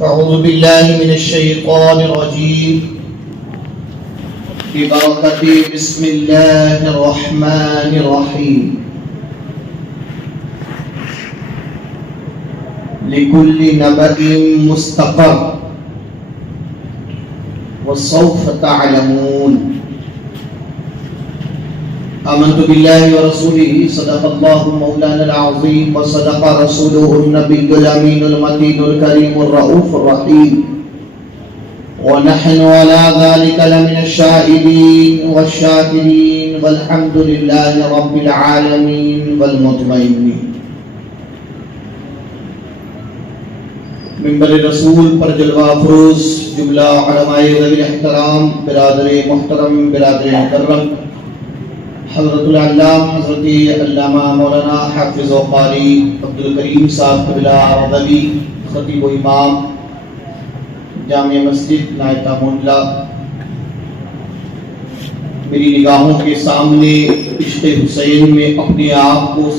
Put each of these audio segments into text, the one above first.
أعوذ بالله من الشيطان الرجيم ببركة بسم الله الرحمن الرحيم لكل نبأ مستقر وسوف تعلمون آمنت بالله ورسوله صدق الله مولانا العظيم وصدق رسوله النبي الأمين المتين الكريم الرؤوف الرحيم ونحن على ذلك لمن الشاهدين والشاكرين والحمد لله رب العالمين والمطمئنين. منبر رسول پر جلوہ افروز جملہ علماء ذوی احترام، برادر محترم، برادر مکرم، حضرت العلامہ حضرت علامہ مولانا حافظ و قاری عبدالکریم صاحب قبلہ رضوی، خطیب و امام جامع مسجد نائتہ منڈلا، میری نگاہوں کے سامنے عشق حسین میں اپنے آپ کو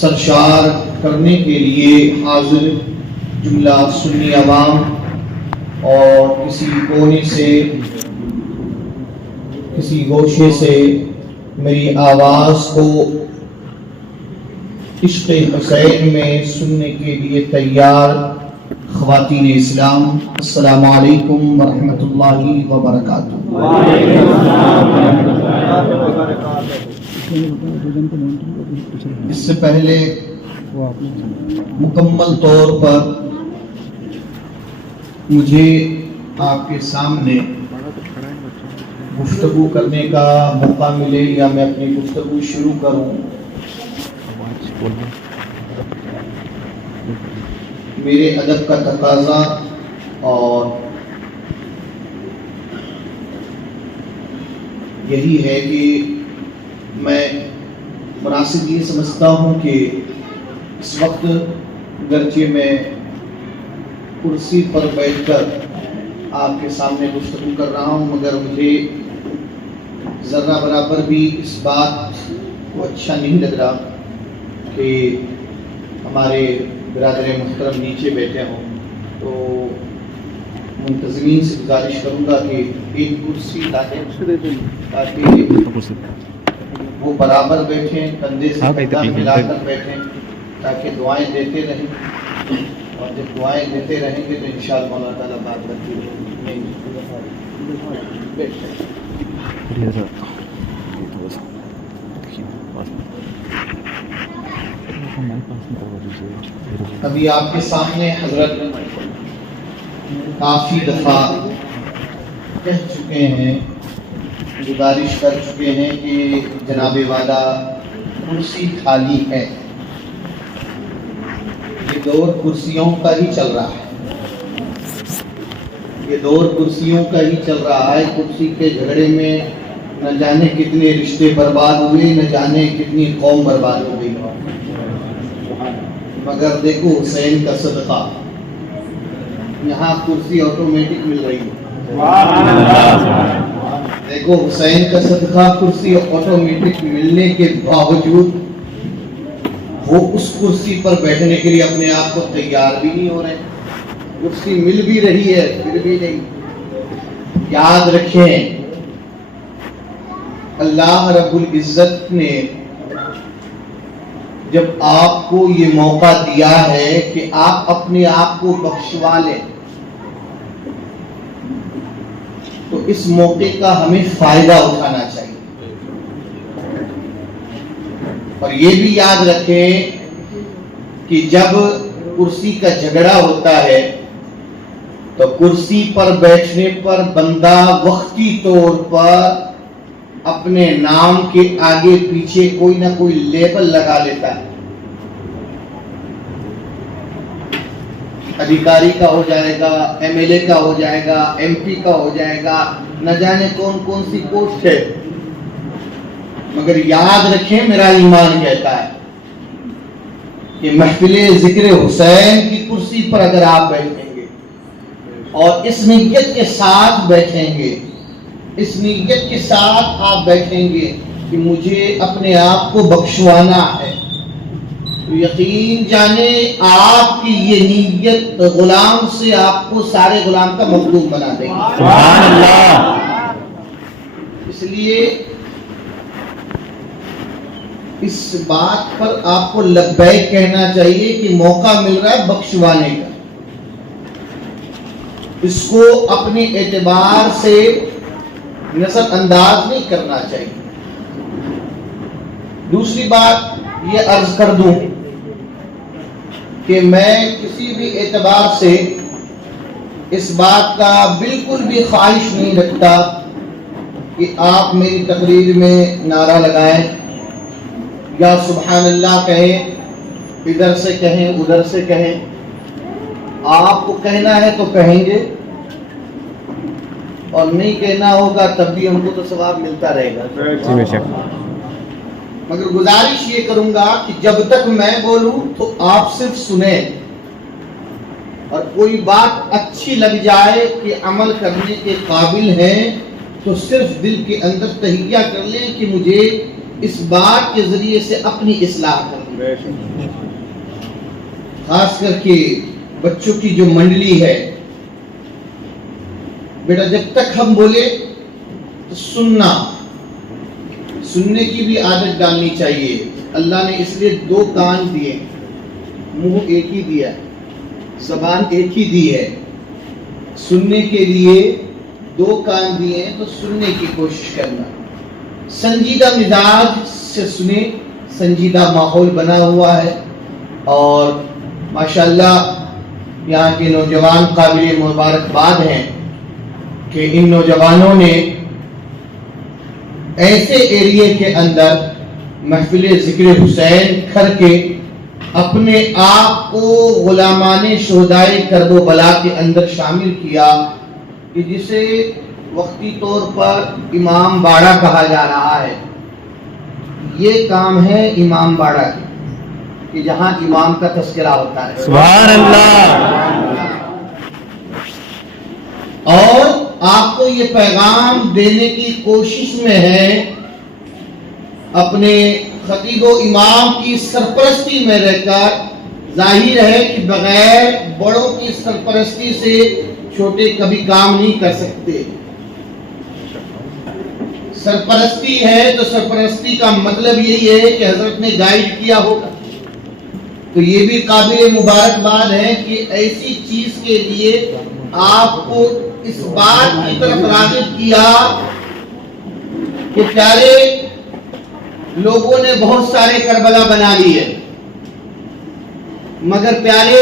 سرشار کرنے کے لیے حاضر جملہ سنی عوام اور کسی کونے سے، کسی گوشے سے میری آواز کو عشق حسین میں سننے کے لیے تیار خواتین اسلام، السلام علیکم ورحمۃ اللہ وبرکاتہ۔ اس سے پہلے مکمل طور پر مجھے آپ کے سامنے گفتگو کرنے کا موقع ملے یا میں اپنی گفتگو شروع کروں، میرے ادب کا تقاضا اور یہی ہے کہ میں مناسب یہ سمجھتا ہوں کہ اس وقت گرچہ میں کرسی پر بیٹھ کر آپ کے سامنے گفتگو کر رہا ہوں، مگر مجھے ذرہ برابر بھی اس بات کو اچھا نہیں لگ رہا کہ ہمارے برادر محترم نیچے بیٹھے ہوں، تو منتظمین سے گزارش کروں گا کہ ایک کرسی لائیں تاکہ وہ برابر بیٹھیں، کندھے سے کندھا ملا کر بیٹھیں تاکہ دعائیں دیتے رہیں، اور جب دعائیں دیتے رہیں گے تو انشاءاللہ اللہ تعالیٰ بات کرتی رہیں گے۔ ابھی آپ کے سامنے حضرت کافی دفعہ کہہ چکے ہیں، گزارش کر چکے ہیں کہ جناب والا کرسی خالی ہے، یہ دور کرسیوں کا ہی چل رہا ہے، یہ دور کرسیوں کا ہی چل رہا ہے۔ کرسی کے جھگڑے میں نہ جانے کتنے رشتے برباد ہوئے، نہ جانے کتنی قوم برباد ہو گئی، مگر دیکھو حسین کا صدقہ، یہاں کرسی آٹومیٹک مل رہی ہے۔ دیکھو حسین کا صدقہ، کرسی آٹومیٹک ملنے کے باوجود وہ اس کرسی پر بیٹھنے کے لیے اپنے آپ کو تیار بھی نہیں ہو رہے، کرسی مل بھی رہی ہے پھر بھی نہیں۔ یاد رکھیں اللہ رب العزت نے جب آپ کو یہ موقع دیا ہے کہ آپ اپنے آپ کو بخشوا لیں، تو اس موقع کا ہمیں فائدہ اٹھانا چاہیے، اور یہ بھی یاد رکھیں کہ جب کرسی کا جھگڑا ہوتا ہے تو کرسی پر بیٹھنے پر بندہ وقتی طور پر اپنے نام کے آگے پیچھے کوئی نہ کوئی لیبل لگا لیتا ہے، ادھیکاری کا ہو جائے گا، ایم ایل اے کا ہو جائے گا، ایم پی کا ہو جائے گا، نہ جانے کون کون سی پوسٹ ہے، مگر یاد رکھیں میرا ایمان کہتا ہے کہ محفل ذکر حسین کی کرسی پر اگر آپ بیٹھیں گے اور اس نیت کے ساتھ بیٹھیں گے، اس نیت کے ساتھ آپ بیٹھیں گے کہ مجھے اپنے آپ کو بخشوانا ہے، یقین جانے آپ کی یہ نیت غلام سے آپ کو سارے غلام کا مخدوم بنا دے گی. سبحان اللہ. اس لیے اس بات پر آپ کو لبیک کہنا چاہیے کہ موقع مل رہا ہے بخشوانے کا. اس کو اپنے اعتبار سے نظر انداز نہیں کرنا چاہیے. دوسری بات یہ عرض کر دوں کہ میں کسی بھی اعتبار سے اس بات کا بالکل بھی خواہش نہیں رکھتا کہ آپ میری تقریر میں نعرہ لگائیں یا سبحان اللہ کہیں, ادھر سے کہیں ادھر سے کہیں. آپ کو کہنا ہے تو کہیں گے اور نہیں کہنا ہوگا تب بھی ہم کو تو ثواب ملتا رہے گا. مگر گزارش یہ کروں گا کہ جب تک میں بولوں تو آپ صرف سنیں, اور کوئی بات اچھی لگ جائے کہ عمل کرنے کے قابل ہیں تو صرف دل کے اندر تہیہ کر لیں کہ مجھے اس بات کے ذریعے سے اپنی اصلاح کرنی. خاص کر کے بچوں کی جو منڈلی ہے, بیٹا جب تک ہم بولے تو سننے کی بھی عادت ڈالنی چاہیے. اللہ نے اس لیے 2 کان دیے, منہ ایک ہی دیا, زبان ایک ہی دی ہے. سننے کے لیے 2 کان دیے ہیں تو سننے کی کوشش کرنا. سنجیدہ مزاج سے سنیں, سنجیدہ ماحول بنا ہوا ہے اور ماشاءاللہ یہاں کے نوجوان قابل مبارکباد ہیں کہ ان نوجوانوں نے ایسے ایریے کے اندر محفل ذکر حسین کر کے اپنے آپ کو غلامان شہدائے کرب و بلا کے اندر شامل کیا کہ جسے وقتی طور پر امام باڑہ کہا جا رہا ہے. یہ کام ہے امام باڑہ کی کہ جہاں امام کا تذکرہ ہوتا ہے. سبحان اللہ. اور آپ کو یہ پیغام دینے کی کوشش میں ہے اپنے خطیب و امام کی سرپرستی میں رہ کر. ظاہر ہے کہ بغیر بڑوں کی سرپرستی سے چھوٹے کبھی کام نہیں کر سکتے. سرپرستی ہے تو سرپرستی کا مطلب یہی ہے کہ حضرت نے گائیڈ کیا ہوگا. تو یہ بھی قابل مبارکباد ہے کہ ایسی چیز کے لیے آپ کو اس بات کی طرف راغب کیا کہ پیارے لوگوں نے بہت سارے کربلا بنا لیے, مگر پیارے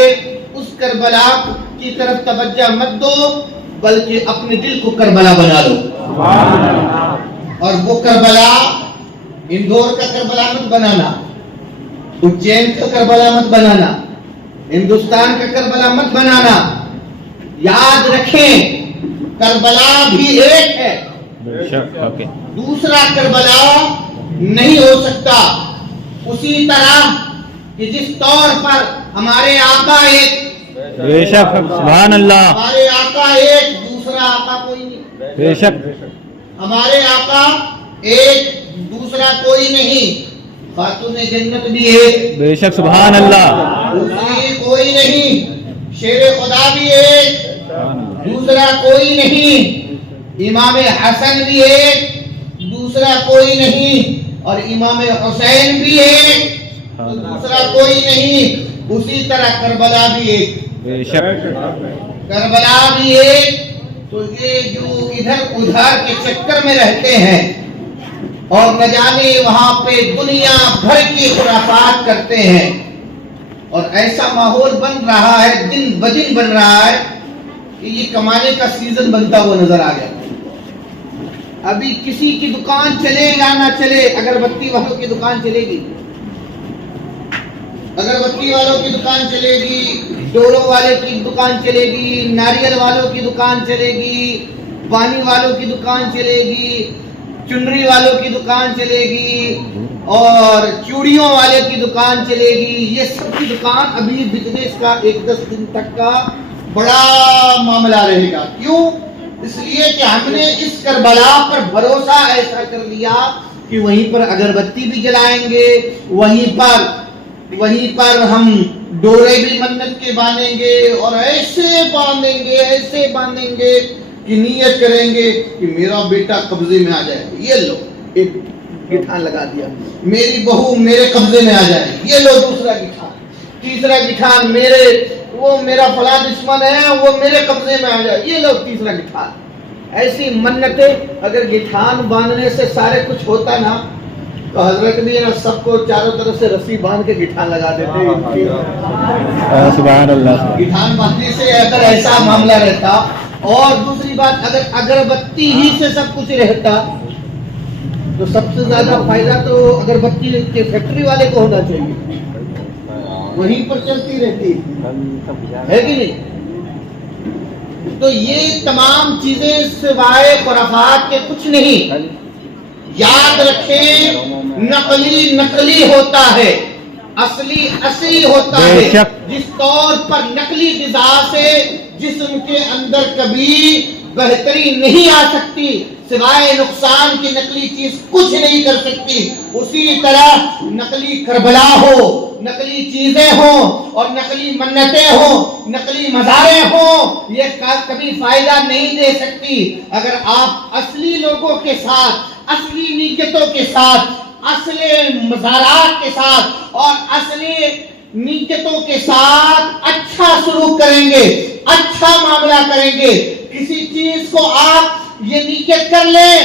اس کربلا کی طرف توجہ مت دو بلکہ اپنے دل کو کربلا بنا لو. اور وہ کربلا اندور کا کربلا مت بنانا, اجین کا کربلا مت بنانا, ہندوستان کا کربلا مت بنانا. یاد رکھیں کربلا بھی ایک ہے, دوسرا کربلا نہیں ہو سکتا. اسی طرح کہ جس طور پر ہمارے آقا ایک, بے شک سبحان اللہ, ہمارے آقا ایک, دوسرا آقا کوئی نہیں. بے شک ہمارے آقا ایک, دوسرا کوئی نہیں. خاتون جنت بھی ایک, بے شک سبحان اللہ, دوسری کوئی نہیں. شیر خدا بھی ایک, دوسرا کوئی نہیں. امام حسن بھی ایک, دوسرا کوئی نہیں. اور امام حسین بھی ایک, دوسرا کوئی نہیں. اسی طرح کربلا بھی ایک, بے شک کربلا بھی ایک. تو یہ جو ادھر ادھر کے چکر میں رہتے ہیں اور نہ جانے وہاں پہ دنیا بھر کی خرافات کرتے ہیں, اور ایسا ماحول بن رہا ہے, دن بدن بن رہا ہے کہ یہ کمانے کا سیزن بنتا ہوا نظر آ گیا. ابھی کسی کی دکان چلے یا نہ چلے, اگربتی والوں کی دکان چلے گی, اگربتی والوں کی دکان چلے گی, ڈوروں والے کی دکان چلے گی, ناریل والوں کی دکان چلے گی, پانی والوں کی دکان چلے گی, چنری والوں کی دکان چلے گی, اور چوڑیوں والے کی دکان چلے گی. یہ سب کی دکان ابھی بزنس کا 1-10 دن تک کا بڑا معاملہ رہے گا. کیوں؟ اس لیے کہ ہم نے اس کربلا پر بھروسہ ایسا کر لیا کہ وہیں پر اگربتی بھی جلائیں گے, وہیں پر वहीं पर हम डोरे भी मन्नत के बांधेंगे और ऐसे बांधेंगे कि नीयत करेंगे कि मेरा बेटा कब्जे में आ जाए, ये लो एक गिठान लगा दिया, मेरी बहू मेरे कब्जे में आ जाए, ये लो दूसरा गिठान, तीसरा गिठान मेरा फला दुश्मन है वो मेरे कब्जे में आ जाए, ये लो तीसरा गिठान। ऐसी मन्नतें अगर गिठान बांधने से सारे कुछ होता ना तो हजरत भी ना सबको चारों तरफ से रस्सी बांध के गिठान लगा देते। सुभान अल्लाह। गिठान बांधने से अगर ऐसा मामला रहता, और दूसरी बात अगर अगरबत्ती ही से सब कुछ रहता तो सबसे ज्यादा फायदा तो अगरबत्ती के फैक्ट्री वाले को होना चाहिए, वहीं पर चलती रहती है कि नहीं। तो ये तमाम चीजें सिवाय खुराफात के कुछ नहीं। याद रखें, नकली होता है, असली होता है। जिस तौर पर नकली ग़िज़ा से जिस्म के अंदर कभी बेहतरी नहीं आ सकती, सिवाय नुकसान की नकली चीज कुछ नहीं कर सकती, उसी तरह नकली करबला हो, नकली चीजें हो और नकली मन्नतें हो, नकली मज़ारे हो, ये कभी फायदा नहीं दे सकती। अगर आप असली लोगों के साथ, असली नीयतों के साथ, असली मज़ारात के साथ और असली नीयतों के साथ अच्छा सलूक करेंगे, अच्छा मामला करेंगे, किसी चीज को आप ये नीयत कर लें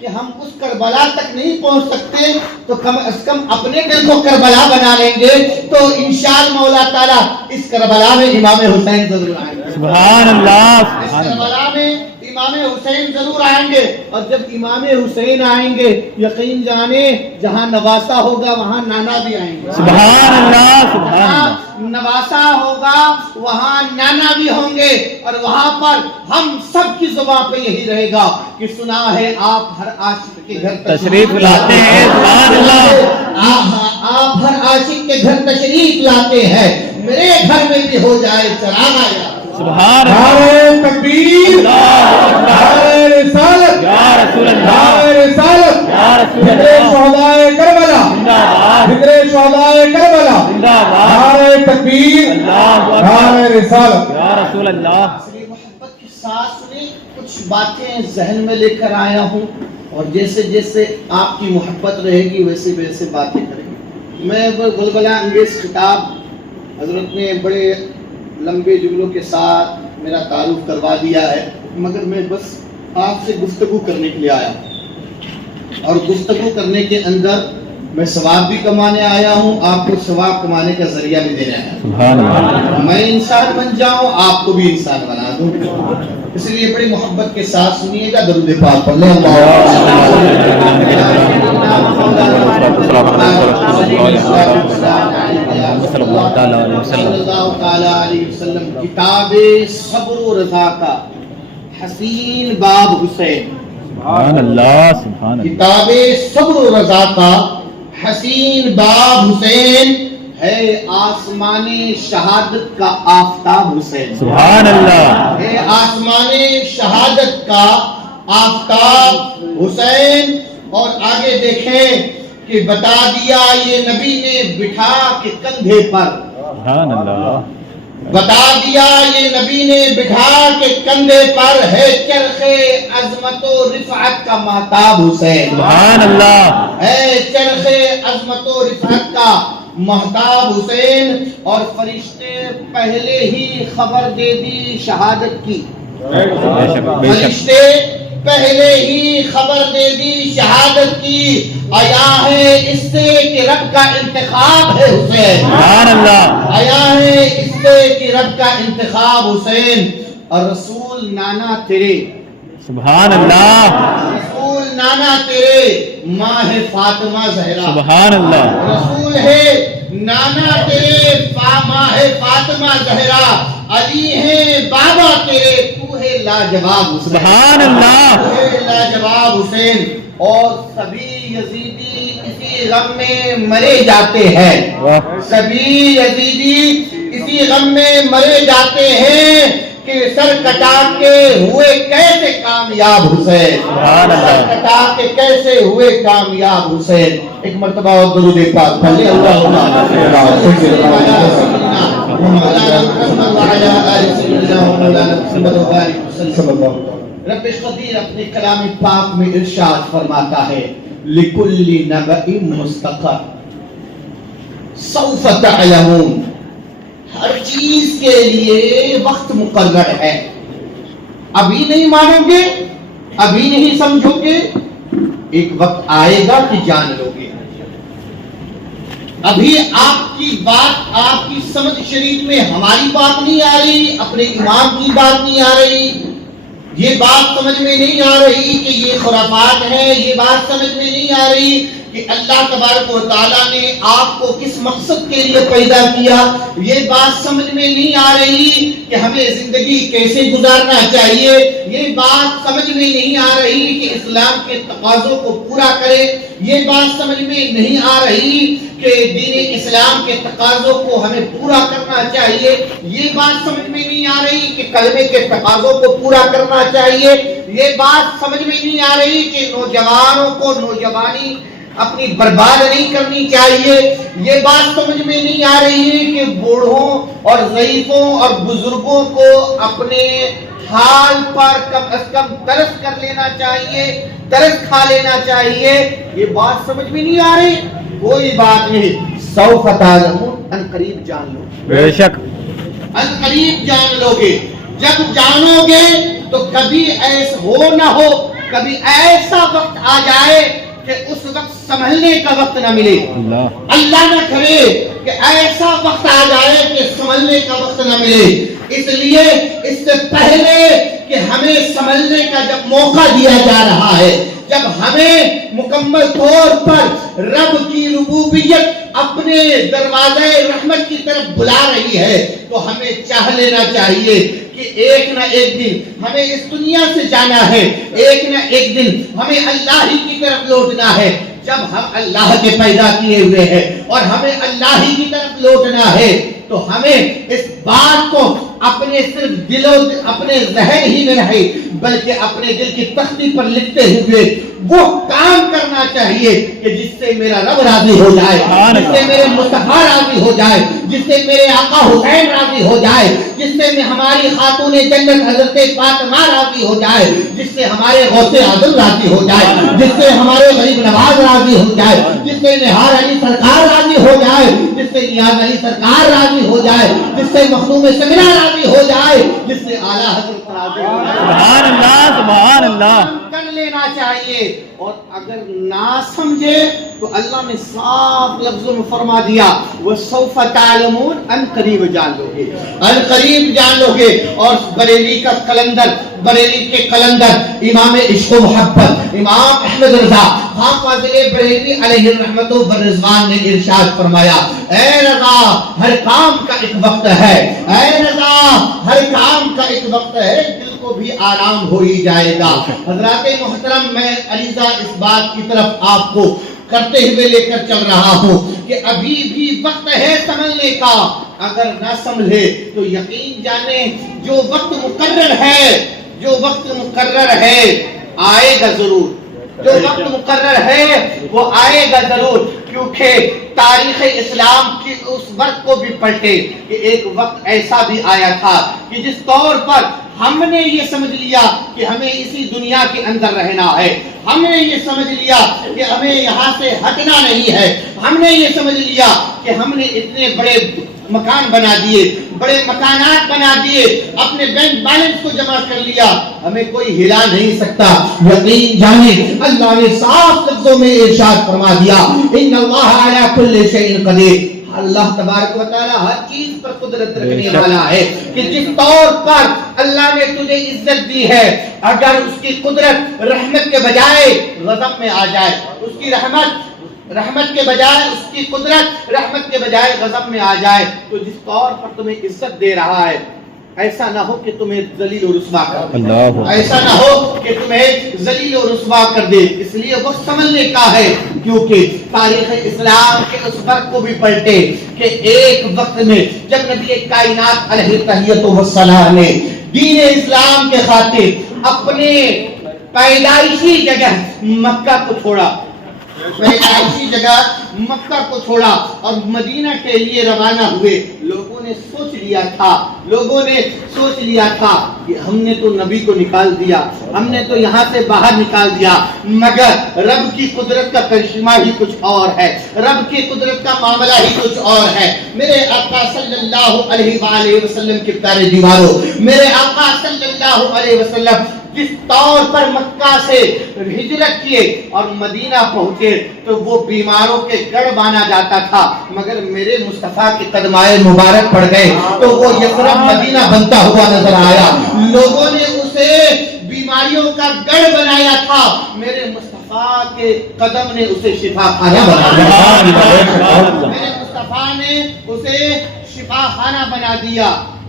कि हम उस करबला तक नहीं पहुंच सकते तो कम से कम अपने दिल को करबला बना लेंगे, तो इंशाअल्लाह मौला ताला इस करबला में इमाम हुसैन जरूर आएंगे। सुभान अल्लाह। इस करबला में इमाम हुसैन जरूर आएंगे, और जब इमाम हुसैन आएंगे यकीन जाने जहां नवासा होगा वहां नाना भी आएंगे। सुभान अल्लाह। सुभान अल्लाह। नवासा होगा वहां नाना भी होंगे, और वहां पर हम सब की जुबान पे यही रहेगा कि सुना है आप हर आशिक के घर तशरीफ लाते हैं। सुभान अल्लाह। आप हर आशिक के घर तशरीफ लाते हैं, मेरे घर में भी हो जाए चरागा यार। सुभान नारे तकबीर, नारे रिसालत, या रसूल अल्लाह, नारे रिसालत, या रसूल जिक्रे अल्लाह, शुहदाए करबला, जिंदाबाद, जिक्रे शुहदाए करबला, जिंदाबाद, नारे तकबीर, अल्लाहु अकबर, नारे रिसालत। या रसूल अल्लाह। असली मोहब्बत के साथ सुनी कुछ बातें जहन में लेकर आया हूँ, और जैसे जैसे आपकी मोहब्बत रहेगी वैसे वैसे बातें करेंगे। मैं गुलबला अंगेज खिताब हजरत ने बड़े लंबे जुमलों के साथ मेरा तारुफ करवा दिया है, मगर मैं बस आपसे गुफ्तगू करने के लिए आया हूँ, और गुफ्तगू करने के अंदर मैं सवाब भी कमाने आया हूँ, आपको सवाब कमाने का जरिया भी देने आया हूँ। सुभान अल्लाह। मैं इंसान बन जाऊँ, आपको भी इंसान बना दूँ, इसलिए बड़ी मोहब्बत के साथ सुनिएगा। दरूद पाक पढ़ लें। किताबे सब्र व रज़ा का हसीन बाब हुसैन। सुभान अल्लाह। सुभान अल्लाह। किताबे सब्र व रज़ा का हसीन बाब हुसैन है, आसमाने शहादत का आफताब हुसैन। सुभान अल्लाह। है आसमाने शहादत का आफताब हुसैन। और आगे देखें कि बता दिया ये नबी ने बिठा के कंधे पर, सुभान अल्लाह। बता दिया ये नबी ने बिठा के कंधे पर, है चरखे अजमतो रिफअत का महताब हुसैन। सुभान अल्लाह। है चरखे अजमतो रिफअत का महताब हुसैन। और फरिश्ते पहले ही खबर दे दी शहादत की, बेशक बेशक। फरिश्ते पहले ही खबर दे दी शहादत की, आया है इससे कि रब का इंतखाब है हुसैन। सुभान अल्लाह। आया है इससे कि रब का इंतखाब हुसैन। और रसूल नाना तेरे, सुभान अल्लाह। रसूल नाना तेरे, माँ है फातिमा ज़हरा। सुभान अल्लाह। रसूल है नाना तेरे, माँ है फातिमा ज़हरा। अली है बाबा तेरे, तू है लाजवाब हुसैन। सुभान अल्लाह। तू है लाजवाब हुसैन। और सभी यजीदी इसी गम में मरे जाते हैं, वाह। सभी यजीदी इसी गम में मरे जाते हैं कि सर सर कटा के हुए कैसे कामयाब हुसैन, सुभान अल्लाह। सर कटा के कैसे हुए कामयाब हुसैन। एक मर्तबा और दुरूद पाक पढ़ ले। रब्बिश कदीर अपने कलाम पाक में इरशाद फरमाता है, लिकुल्ली नबइम मुस्तक़र सौफ तअलमून, हर चीज के लिए वक्त मुकर्रर है। अभी नहीं मानोगे, अभी नहीं समझोगे, एक वक्त आएगा कि जान लोगे। अभी आपकी बात, आपकी समझ शरीफ में हमारी बात नहीं आ रही, अपने इमाम की बात नहीं आ रही, ये बात समझ में नहीं आ रही कि ये खुराफात है, ये बात समझ में नहीं आ रही कि अल्लाह तबारक व तआला ने आपको किस मकसद के लिए पैदा किया, ये बात समझ में नहीं आ रही कि हमें जिंदगी कैसे गुजारना चाहिए, ये बात समझ में नहीं आ रही कि इस्लाम के तकाज़ों को पूरा करे, ये बात समझ में नहीं आ रही कि दीन इस्लाम के तकाज़ों को हमें पूरा करना चाहिए, ये बात समझ में नहीं आ रही कि कलमे के तकाज़ों को पूरा करना चाहिए, ये बात समझ में नहीं आ रही कि नौजवानों को नौजवानी अपनी बर्बाद नहीं करनी चाहिए, ये बात समझ में नहीं आ रही है कि बूढ़ों और ज़ईफ़ों और बुजुर्गों को अपने हाल पर कम अज कम तरस कर लेना चाहिए, तरस खा लेना चाहिए, ये बात समझ में नहीं आ रही। कोई बात नहीं, सौफ तअलमून, अनकरीब जान लो, बेशक अनकरीब जान लोगे। जब जानोगे तो कभी ऐसा हो ना हो, कभी ऐसा वक्त आ जाए कि उस वक्त संभलने का वक्त ना मिले। अल्लाह न करे कि ऐसा वक्त आ जाए कि संभलने का वक्त ना मिले। इसलिए इससे पहले कि हमें संभलने का जब मौका दिया जा रहा है, जब हमें मुकम्मल तौर पर रब की रुबूबियत अपने दरवाजे रहमत की तरफ बुला रही है, तो हमें चाह लेना चाहिए कि एक ना एक दिन हमें इस दुनिया से जाना है, एक ना एक दिन हमें अल्लाह ही की तरफ लौटना है। जब हम अल्लाह के पैदा किए हुए हैं और हमें अल्लाह ही की तरफ लौटना है, तो हमें इस बात को अपने सिर्फ दिलों, अपने ज़हन ही में नहीं बल्कि अपने दिल की तख्ती पर लिखते हुए वो काम करना चाहिए कि जिससे मेरा रब राजी हो जाए, जिससे मेरे मुस्तफा राजी हो जाए, जिससे मेरे आका हुसैन राजी हो जाए, जिससे में हमारी खातून जन्नत हजरत फातिमा राजी हो जाए, जिससे हमारे गौसे आजम राजी हो जाए, जिससे हमारे गरीब नवाज राजी हो जाए, जिससे निहार अली सरकार राजी हो जाए, जिससे नियाज अली सरकार राजी हो जाए, जिससे मखदूम सगरा राजी हो जाए, जिससे आला हजरत राजी हो जाए। सुभान अल्लाह, सुभान अल्लाह। कर लेना चाहिए। और अगर ना समझे तो अल्लाह ने साफ लफ्जों में फरमा दिया, वो सौफ तअलमून, अनकरीब जान लोगे, अनकरीब जान लोगे। और बरेली का कलंदर, बरेली के कलंदर इमाम इश्क व मोहब्बत इमाम अहमद रज़ा खां फाज़िल बरेली अलैहि रहमतु व रिज़वान ने इरशाद फरमाया, ऐ रज़ा हर काम का एक वक्त है, ऐ रज़ा हर काम का एक वक्त है, दिल को भी आराम हो ही जाएगा। हज़रात मोहतरम, मैं अलीज़ा इस बात की तरफ आपको करते हुए लेकर चल रहा हूँ कि अभी भी वक्त है संभलने का। अगर ना संभले तो यकीन जाने जो वक्त मुकर्रर है, जो वक्त मुकर्रर है आएगा जरूर, जो वक्त मुकर्रर है वो आएगा जरूर। क्योंकि तारीख इस्लाम की उस वक्त को भी पलटे कि एक वक्त ऐसा भी आया था कि जिस तौर पर हमने ये समझ लिया कि हमें इसी दुनिया के अंदर रहना है, हमने ये समझ लिया कि हमें यहाँ से हटना नहीं है, हमने ये समझ लिया कि हमने इतने बड़े मकान बना दिए, बड़े मकानात बना दिए, अपने बैंक बैलेंस को जमा कर लिया, हमें कोई हिला नहीं सकता। यकीन जाने अल्लाह ने साफ लफ्जों में इरशाद फरमा दिया, इन्नल्लाह अला कुल्ली शैइन कदीर, अल्लाह तबारक व तआला हर चीज पर कुदरत रखने वाला है। कि जिस तौर पर अल्लाह ने तुझे इज्जत दी है, अगर उसकी कुदरत रहमत के बजाय गज़ब में आ जाए, उसकी रहमत के बजाय उसकी कुदरत रहमत के बजाय गज़ब में आ जाए, तो जिस तौर पर तुम्हें इज्जत दे रहा है, ऐसा ना हो कि तुम्हें जलील और रुस्वा कर दे, ऐसा ना हो कि तुम्हें जलील और रुस्वा कर दे। इसलिए वो समझने का है, क्योंकि तारीख इस्लाम के उस वक्त को भी पलटे कि एक वक्त में जब नबी कायनात अलैहि तहियतु व सलाम ने دین اسلام کے خاطر اپنے پیدائشی جگہ مکہ کو چھوڑا، پیدائشی جگہ مکہ کو چھوڑا اور مدینہ کے لیے روانہ ہوئے۔ لوگوں نے سوچ لیا تھا کہ ہم نے تو نبی کو نکال دیا، ہم نے تو یہاں سے باہر نکال دیا، مگر رب کی قدرت کا کرشمہ ہی کچھ اور ہے، رب کی قدرت کا معاملہ ہی کچھ اور ہے۔ میرے آقا صلی اللہ علیہ وآلہ وسلم کے پیارے دیواروں، میرے آقا صلی اللہ علیہ وسلم جس طور پر مکہ سے ہجرت کیے اور مدینہ پہنچے تو وہ بیماروں کے گڑھ مانا جاتا تھا، مگر میرے مصطفیٰ کے قدمائے مبارک پڑ گئے تو وہ یثرب مدینہ بنتا ہوا نظر آیا۔ لوگوں نے اسے بیماریوں کا گڑھ بنایا تھا، میرے مصطفیٰ کے قدم نے اسے شفا خانہ بنا دیا، میرے مصطفیٰ نے اسے شفا خانہ بنا دیا۔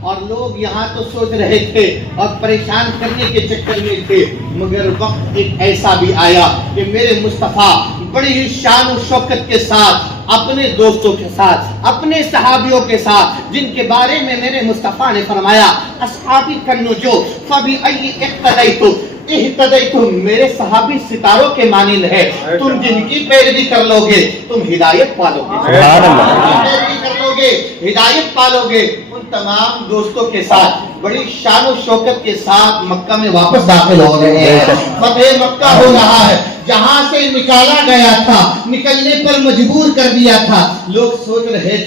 اور لوگ یہاں تو سوچ رہے تھے اور پریشان کرنے کے چکر میں تھے، مگر وقت ایک ایسا بھی آیا کہ میرے مصطفیٰ بڑی ہی شان و شوکت کے ساتھ اپنے دوستوں کے ساتھ، اپنے صحابیوں کے ساتھ، جن کے بارے میں میرے مصطفیٰ نے فرمایا اصحابی کنجو فبأی اہتدیتم، میرے صحابی ستاروں کے مانند ہے، تم جن کی پیروی کر لو گے تم ہدایت پالو گے، پیروی کر لو گے ہدایت پالو گے۔ ان تمام دوستوں کے ساتھ بڑی شان و شوکت کے ساتھ مکہ میں واپس داخل ہو رہے ہیں، فتح مکہ ہو رہا ہے، جہاں سے نکالا گیا تھا، نکلنے پر مجبور کر دیا تھا۔ لوگ سوچ رہے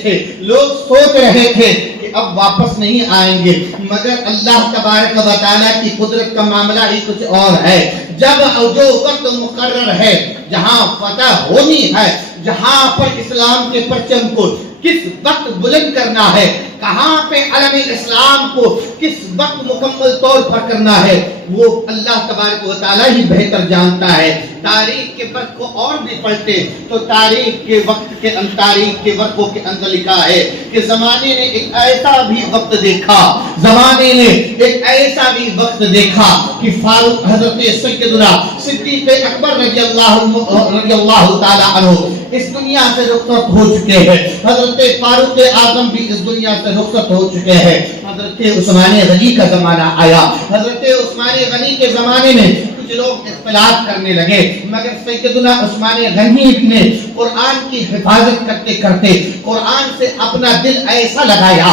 تھے کہ اب واپس نہیں آئیں گے، مگر اللہ تبارک و تعالیٰ کی قدرت کا معاملہ ہی کچھ اور ہے۔ جب جو وقت مقرر ہے، جہاں فتح ہونی ہے، جہاں پر اسلام کے پرچم کو کس وقت بلند کرنا ہے، کہاں پہ علم اسلام کو کس وقت مکمل طور پر کرنا ہے، وہ اللہ تبارک و تعالیٰ ہی بہتر جانتا ہے۔ تاریخ کے وقت کو اور بھی پڑھتے تو تاریخ کے وقتوں کے اندر لکھا ہے کہ زمانے نے ایک ایسا بھی وقت دیکھا کہ فاروق حضرت سیدنا صدیق اکبر رضی اللہ تعالیٰ عنہ اس دنیا سے رخصت ہو چکے ہیں، حضرت فاروق اعظم بھی اس دنیا سے رخصت ہو چکے ہیں۔ حضرت عثمان غنی کا زمانہ آیا، حضرت عثمان غنی کے زمانے میں کچھ لوگ اختلاف کرنے لگے، مگر سیدنا عثمان غنی نے قرآن کی حفاظت کرتے کرتے قرآن سے اپنا دل ایسا لگایا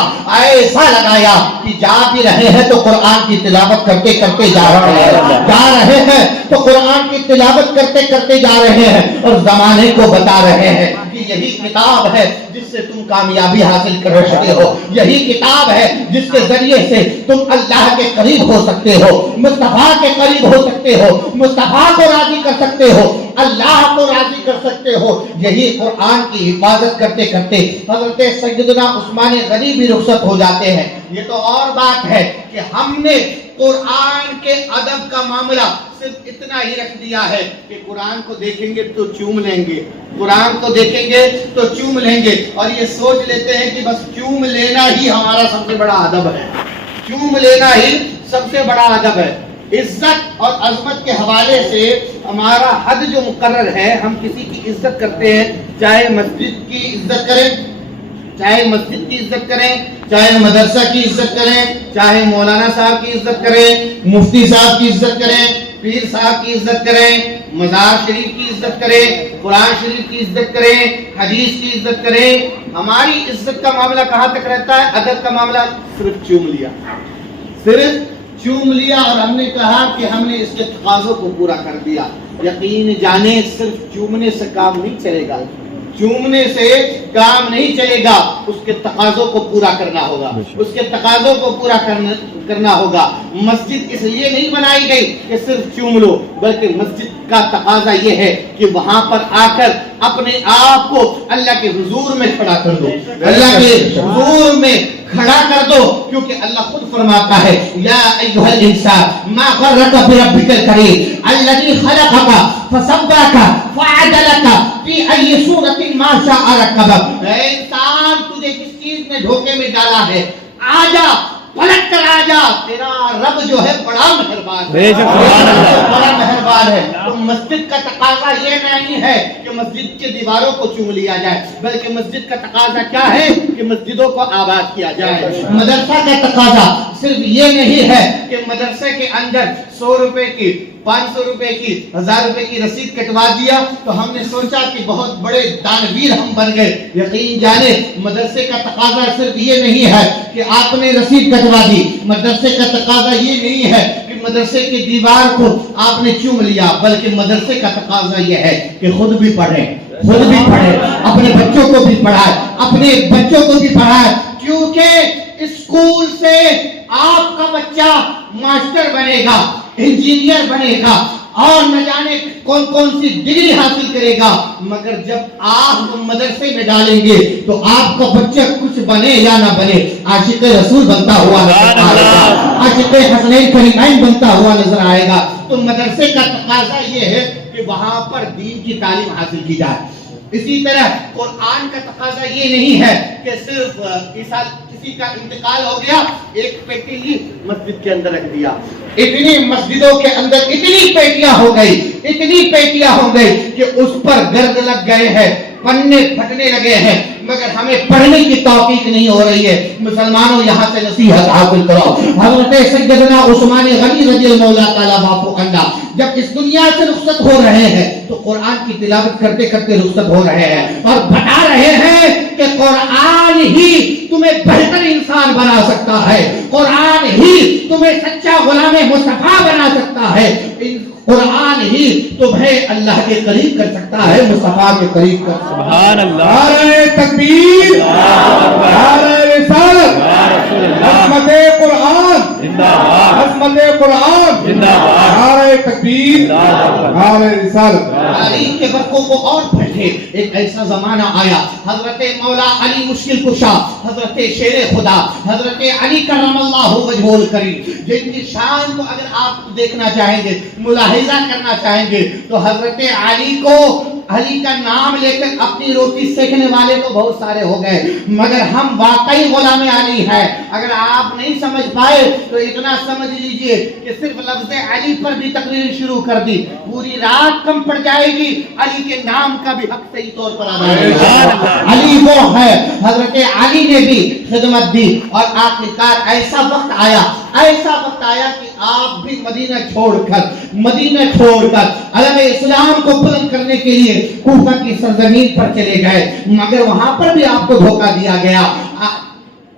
کہ جا بھی رہے ہیں تو قرآن کی تلاوت کرتے کرتے جا رہے ہیں تو قرآن کی تلاوت کرتے کرتے جا رہے ہیں اور زمانے کو بتا رہے ہیں کہ یہی کتاب ہے جس سے تم کامیابی حاصل کر سکتے ہو، یہی کتاب ہے جس کے ذریعے سے تم اللہ کے قریب ہو سکتے ہو، مصطفیٰ کے قریب ہو سکتے ہو، مصطفیٰ کو راضی کر سکتے ہو، اللہ کو راضی کر سکتے ہو۔ یہی قرآن کی حفاظت کرتے کرتے حضرت سیدنا عثمان غنی بھی رخصت ہو جاتے ہیں۔ یہ تو اور بات ہے کہ ہم نے قرآن کے ادب کا معاملہ صرف اتنا ہی رکھ دیا ہے کہ قرآن کو دیکھیں گے تو چوم لیں گے، قرآن کو دیکھیں گے تو چوم لیں گے، اور یہ سوچ لیتے ہیں کہ بس چوم لینا ہی ہمارا سب سے بڑا ادب ہے، چوم لینا ہی سب سے بڑا ادب ہے۔ عزت اور عظمت کے حوالے سے ہمارا حد جو مقرر ہے، ہم کسی کی عزت کرتے ہیں، چاہے مسجد کی عزت کریں، چاہے مسجد کی عزت کریں، چاہے مدرسہ کی عزت کریں، چاہے مولانا صاحب کی عزت کریں، مفتی صاحب کی عزت کریں، پیر صاحب کی عزت کریں، مزار شریف کی عزت کریں، قرآن شریف کی عزت کریں، حدیث کی عزت کریں۔ ہماری عزت کا معاملہ کہاں تک رہتا ہے؟ ادب کا معاملہ صرف چوم لیا اور ہم نے کہا کہ ہم نے اس کے تقاضوں کو پورا کر دیا۔ یقین جانے صرف چومنے سے کام نہیں چلے گا، چومنے سے کام نہیں چلے گا، اس کے تقاضوں کو پورا کرنا ہوگا، اس کے تقاضوں کو پورا کرنا ہوگا۔ مسجد اس لیے نہیں بنائی گئی کہ صرف چوم لو، بلکہ مسجد کا تقاضا یہ ہے کہ وہاں پر آ کر اپنے آپ کو اللہ کے حضور میں کھڑا کر دو، اللہ کے حضور میں کھڑا کر دو، کیونکہ اللہ خود فرماتا ہے یا ایھا الانسان ما غرک بربک الکریم الذی خلقک فسواک فعدلک فی ای صورت ما شاء رکبک۔ اے انسان، تجھے کس چیز نے دھوکے میں ڈالا ہے؟ آجا، پلٹ کر آجا، تیرا رب جو ہے بڑا مہربان ہے، بڑا مہربان سوال ہے. تو مسجد کا تقاضا یہ نہیں ہے کہ مسجد کے دیواروں کو چوم لیا جائے، بلکہ مسجد کا تقاضا کیا ہے کہ مسجدوں کو آباد کیا جائے. مدرسہ کا تقاضا صرف یہ نہیں ہے کہ مدرسے کے اندر 100 روپے کی، 500 روپے کی، 1000 روپے کی رسید کٹوا دیا تو ہم نے سوچا کہ بہت بڑے دانویر ہم بن گئے. یقین جانے مدرسے کا تقاضا صرف یہ نہیں ہے کہ آپ نے رسید کٹوا دی. مدرسے کا تقاضا یہ نہیں ہے کہ مدرسے کی دیوار کو آپ نے چوم لیا، بلکہ مدرسے کا تقاضا یہ ہے کہ خود بھی پڑھیں، خود بھی پڑھیں، اپنے بچوں کو بھی پڑھائیں، اپنے بچوں کو بھی پڑھائیں. کیونکہ اسکول سے آپ کا بچہ ماسٹر بنے گا، انجینئر بنے گا اور نہ جانے کون کون سی ڈگری حاصل کرے گا، مگر جب آپ مدرسے میں ڈالیں گے تو آپ کا بچہ کچھ بنے یا نہ بنے عاشق رسول بنتا ہوا نظر آئے گا، عاشق حسنین کریمین بنتا ہوا نظر آئے گا. تو مدرسے کا تقاضا یہ ہے کہ وہاں پر دین کی تعلیم حاصل کی جائے. اسی طرح قرآن کا تقاضا یہ نہیں ہے کہ صرف کسی کا انتقال ہو گیا ایک پیٹی ہی مسجد کے اندر رکھ دیا. اتنی مسجدوں کے اندر اتنی پیٹیاں ہو گئی، اتنی پیٹیاں ہو گئی کہ اس پر گرد لگ گئے ہیں، پنے پھٹنے لگے ہیں، مگر ہمیں پڑھنے کی توفیق نہیں ہو رہی ہے. مسلمانوں یہاں سے نصیحت حاصل کرو. حضرت سیدنا عثمان غنی رضی اللہ تعالیٰ عنہ جب اس دنیا سے رخصت ہو رہے ہیں تو قرآن کی تلاوت کرتے کرتے رخصت ہو رہے ہیں اور بتا رہے ہیں کہ قرآن ہی تمہیں بہتر انسان بنا سکتا ہے، قرآن ہی تمہیں سچا غلام مصطفیٰ بنا سکتا ہے، قرآن ہی تمہیں اللہ کے قریب کر سکتا ہے، مصطفیٰ کے قریب کر سکتا ہے. سبحان اللہ. نعرہ تکبیر، نعرہ رسالت، عظمت قرآن زندہ باد، عظمت قرآن زندہ باد، نعرہ تکبیر، نعرہ رسالت. تاریخ کے برقوں کو اور پڑھے. ایک ایسا زمانہ آیا حضرت مولا علی مشکل کشا، حضرت شیر خدا، حضرت علی کرم اللہ وجہہ الکریم، جن کی شان کو اگر آپ دیکھنا چاہیں گے، ملاحظہ کرنا چاہیں گے تو حضرت علی کو، علی کا نام لے کر اپنی روٹی سیکھنے والے تو بہت سارے ہو گئے، مگر ہم واقعی غلام علی ہیں. اگر آپ نہیں سمجھ پائے تو اتنا سمجھ لیجئے کہ صرف لفظ علی پر بھی تقریر شروع کر دی، پوری رات کم پڑ جائے گی، علی کے نام کا بھی حق صحیح طور پر ادا نہیں ہوگا. علی وہ ہے، حضرت علی نے بھی خدمت دی اور آخرکار ایسا وقت آیا کہ آپ بھی مدینہ چھوڑ کر علم اسلام کو بلند کرنے کے لیے کوفہ کی سرزمین پر چلے گئے، مگر وہاں پر بھی آپ کو دھوکہ دیا گیا.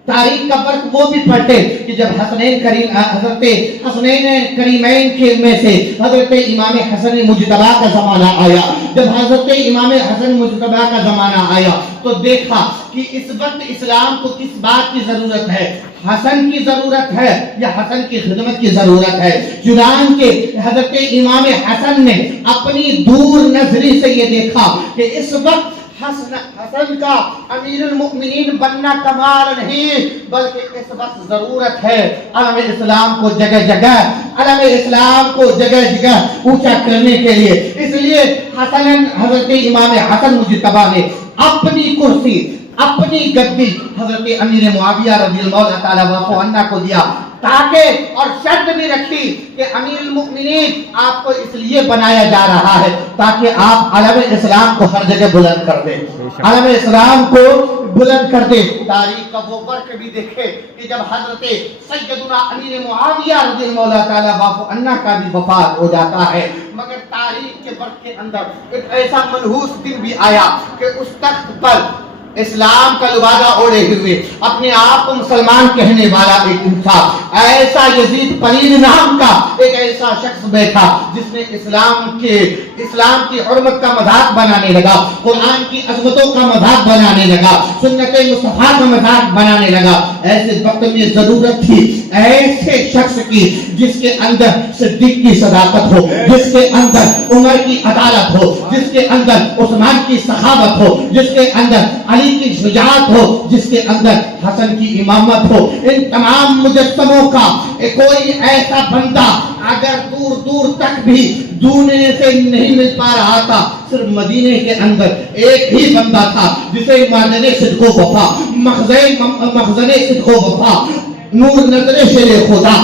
تاریخ کا فرق وہ بھی پڑھتے کہ جب حضرت حسنین کریمین کے میں سے حضرت امام حسن مجتبی کا زمانہ آیا، جب حضرت امام حسن مجتبی کا زمانہ آیا تو دیکھا کہ اس وقت اسلام کو کس بات کی ضرورت ہے، حسن کی ضرورت ہے یا حسن کی خدمت کی ضرورت ہے. چنانچہ حضرت امام حسن نے اپنی دور نظری سے یہ دیکھا کہ اس وقت حسن کا امیر المؤمنین بننا کمال نہیں، بلکہ اس وقت ضرورت ہے علم اسلام کو جگہ جگہ اونچا کرنے کے لیے. اس لیے حضرت امام حسن مجتبی نے اپنی کرسی، اپنی گدی حضرت امیر معاویہ رضی اللہ تعالیٰ عنہ کو دیا، تاکہ اور شرط بھی رکھی کہ امیر المؤمنین آپ کو اس لیے بنایا جا رہا ہے تاکہ آپ علم اسلام کو ہر جگہ بلند کر دیں، علم اسلام کو بلند کر دیں. تاریخ کا وہ فرق بھی دیکھے کہ جب حضرت سیدنا امیر معاویہ رضی اللہ تعالیٰ عنہ کا بھی وفات ہو جاتا ہے، مگر تاریخ کے فرق کے اندر ایک ایسا منحوس دن بھی آیا کہ اس تخت پر اسلام کا لبادہ اوڑے ہوئے اپنے آپ کو مسلمان کہنے والا ایک انسان، ایسا یزید پلید نام کا ایک ایسا شخص بیٹھا جس نے اسلام کی حرمت کا مذاق بنانے لگا، قرآن کی عظمتوں کا مذاق بنانے لگا، سنت مصطفیٰ کا مذاق بنانے لگا. ایسے وقت میں ضرورت تھی ایسے شخص کی جس کے اندر صدیق کی صداقت ہو، جس کے اندر عمر کی عدالت ہو، جس کے اندر عثمان کی سخاوت ہو، جس کے اندر علی کی شجاعت ہو، جس کے اندر حسن کی امامت ہو. ان تمام مجسموں کا کوئی ایسا بندہ اگر دور دور تک بھی ڈھونڈنے سے نہیں مل پا رہا تھا، صرف مدینے کے اندر ایک ہی بندہ تھا جسے مادن صدق و وفا، مخزن صدق و وفا، نور نظر شیر خدا،